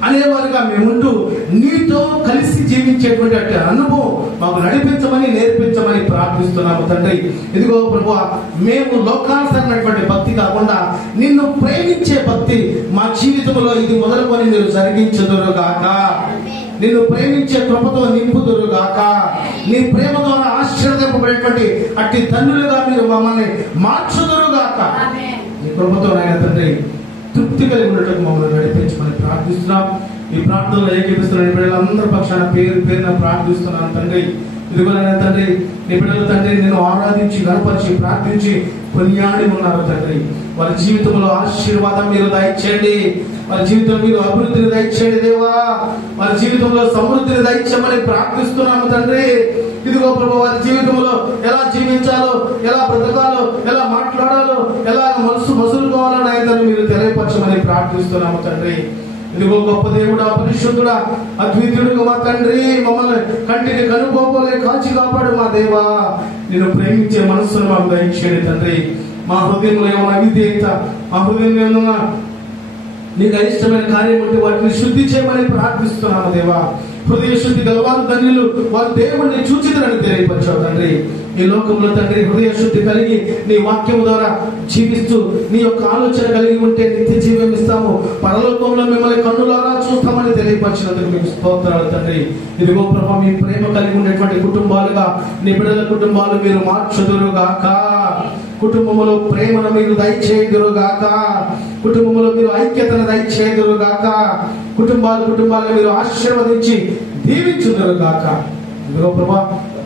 అనేవారుగా మేముంటూ నీతో కలిసి జీవించేటువంటి అట్టి అనుభవం మాకు నడిపించమని నేర్పించమని ప్రార్థిస్తున్నాము తండ్రి. ఇదిగో ప్రభు, మేము లోకానుసరైనటువంటి భక్తి కాకుండా నిన్ను ప్రేమించే భక్తి మా జీవితంలో ఇది మొదలుకొని మీరు జరిగించుదురుగాక. నిన్ను ప్రేమించే కృపతో నింపుదురుగాక. నీ ప్రేమ ద్వారా ఆశీర్వదింపబడేటువంటి అట్టి తండ్రులుగా మీరు మమ్మల్ని మార్చుదురుగాక. నీ కృపతో నాయన తండ్రి తృప్తి కలిగి ఉండటం మమ్మల్ని నడిపించమని ప్రార్థిస్తున్నాం. ఈ ప్రార్థనలో ఏకీపిస్తున్న బిడ్డలందరి పక్షాన పేరు పేరున ప్రార్థిస్తున్నాను తండ్రి. ఇదిగో నాయన తండ్రి, నీ బిడ్డలు తండ్రి నిన్ను ఆరాధించి గణపరిచి ప్రార్థించి కొనియాడి ఉన్నారు తండ్రి. వారి జీవితంలో ఆశీర్వాదం మీరు దయచేయండి, వారి జీవితంలో మీరు అభివృద్ధిని దయచేయండి దేవా, వారి జీవితంలో సమృద్ధిని దయచేయమని ప్రార్థిస్తున్నాము తండ్రి. ఇదిగో ప్రభు, వారి జీవితంలో ఎలా జీవించాలో, ఎలా బ్రతకాలో, ఎలా మాట్లాడాలో, ఎలా మసులుకోవాలో నాయన మీరు తెలియపరచమని ప్రార్థిస్తున్నాము తండ్రి. ఇదిగో గొప్ప దేవుడా, పరిశుద్ధుడా, అద్వితీయుడుగా మా తండ్రి, మమ్మల్ని కంటిని కనుకోపోలే కాచి కాపాడు మా దేవా. నేను ప్రేమించే మనస్సును మాకు దయచేయండి తండ్రి. మా హృదయంలో ఏమన్నా అవిధేయత, మా హృదయంలో ఏమన్నా నీకు అయిష్టమైన కార్యం ఉంటే వాటిని శుద్ధి చేయమని ప్రార్థిస్తున్నాము దేవా. హృదయ శుద్ధి గలవారు ధన్యులు, వారు దేవుణ్ణి చూచిదరని తెలియపరచావు తండ్రి. ఈ లోకంలో తండ్రి హృదయ శుద్ధి కలిగి నీ వాక్యం ద్వారా జీవిస్తూ నీ యొక్క ఆలోచన కలిగి ఉంటే నిత్య జీవం ఇస్తాము, పరలోకంలో మిమ్మల్ని కన్నులారా చూస్తామని తెలియపరిచినందుకు మీకు స్తోత్రాలు తండ్రి. ఇదిగో ప్రభు, మీ ప్రేమ కలిగి ఉండేటువంటి కుటుంబాలుగా నీ బిడ్డల కుటుంబాలు మీరు మార్చుదురుగాక. కుటుంబంలో ప్రేమను మీరు దయచేయుదురుగాక. కుటుంబంలో మీరు ఐక్యతను దయచేయుదురుగాక. కుటుంబాలను మీరు ఆశీర్వదించి దీవించుదురుగాక. ఇదిగో ప్రభా,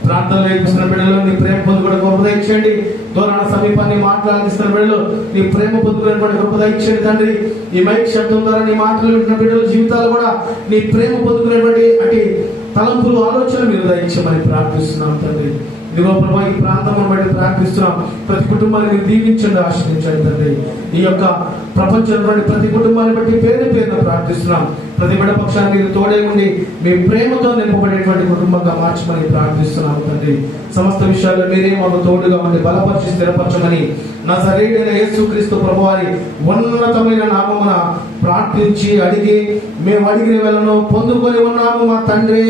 ప్రార్థనలు ఏర్పిస్తున్న బిడ్డలు నీ ప్రేమ పొందుకునే గొప్ప దయచేయండి. దూరాన సమీపాన్ని మాట్లాడిస్తున్న బిడ్డలు నీ ప్రేమ పొందుకునేటువంటి గొప్ప దయచేయండి తండ్రి. ఈ మైక్ శబ్దం ద్వారా నీ మాటలు వింటున్న బిడ్డల జీవితాలు కూడా నీ ప్రేమ పొందుకునేటువంటి అటు తలంపులు ఆలోచనలు మీరు దయచేయమని ప్రార్థిస్తున్నాం తండ్రి. ఇదిగో ప్రభా, ఈ ప్రాంతం బట్టి ప్రార్థిస్తున్నాం. ప్రతి కుటుంబాన్ని మీరు దీవించండి, ఆశ్రయించండి తండ్రి. ఈ యొక్క ప్రపంచంలో ప్రతి కుటుంబాన్ని బట్టి పేరు పేరున ప్రార్థిస్తున్నాం. ప్రతి బిడ్డ పక్షాన్ని మీరు తోడే ఉండి మీ ప్రేమతో నింపబడేటువంటి కుటుంబంగా మార్చమని ప్రార్థిస్తున్నాము తండ్రి. సమస్త విషయాల్లో మీరే మాకు తోడుగా ఉండి బలపరిచి స్థిరపరచమని నజరేయుడైన యేసుక్రీస్తు ప్రభువారి ఉన్నతమైన నామమున ప్రార్థించి అడిగి మేము అడిగిన వేళను పొందుకొని ఉన్నాము మా తండ్రి.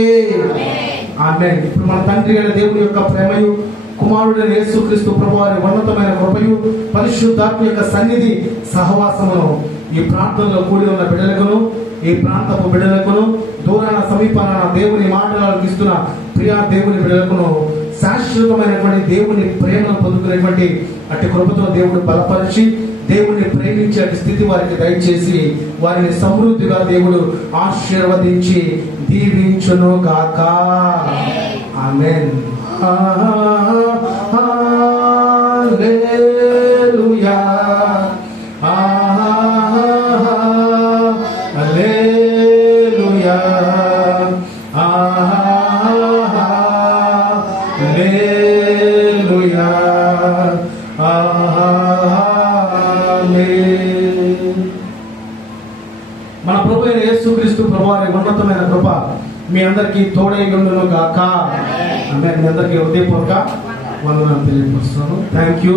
ఆమేన్. ఇప్పుడు మన తండ్రి అయిన దేవుని యొక్క ప్రేమయు, కుమారుడైన యేసుక్రీస్తు ప్రభువారి ఉన్నతమైన కృపయు, పరిశుద్ధాత్మ యొక్క సన్నిధి సహవాసమును ఈ ప్రాంతంలో కూడి ఉన్న బిడ్డలకును, ఈ ప్రాంతపు బిడ్డలకును, దూరాన సమీపాన దేవుని మాటలు ఇస్తున్న ప్రియా దేవుని బిడ్డలకును శాశ్వతమైనటువంటి దేవుని ప్రేమను పొందుకునేటువంటి అట్టి కృపతో దేవుడు బలపరిచి దేవుణ్ణి ప్రేమించే స్థితి వారికి దయచేసి వారిని సమృద్ధిగా దేవుడు ఆశీర్వదించి దీవించును గాక. ఆమేన్. హల్లెలూయా, హల్లెలూయా, హల్లెలూయా, ఆమేన్. యేసుక్రీస్తు ప్రభువారి ఉన్నతమైన కృప మీ అందరికీ తోడై ఉండును గాక. మీ అందరికీ హృదయపూర్వక వందనాలు తెలియపరుస్తున్నాను. Thank you.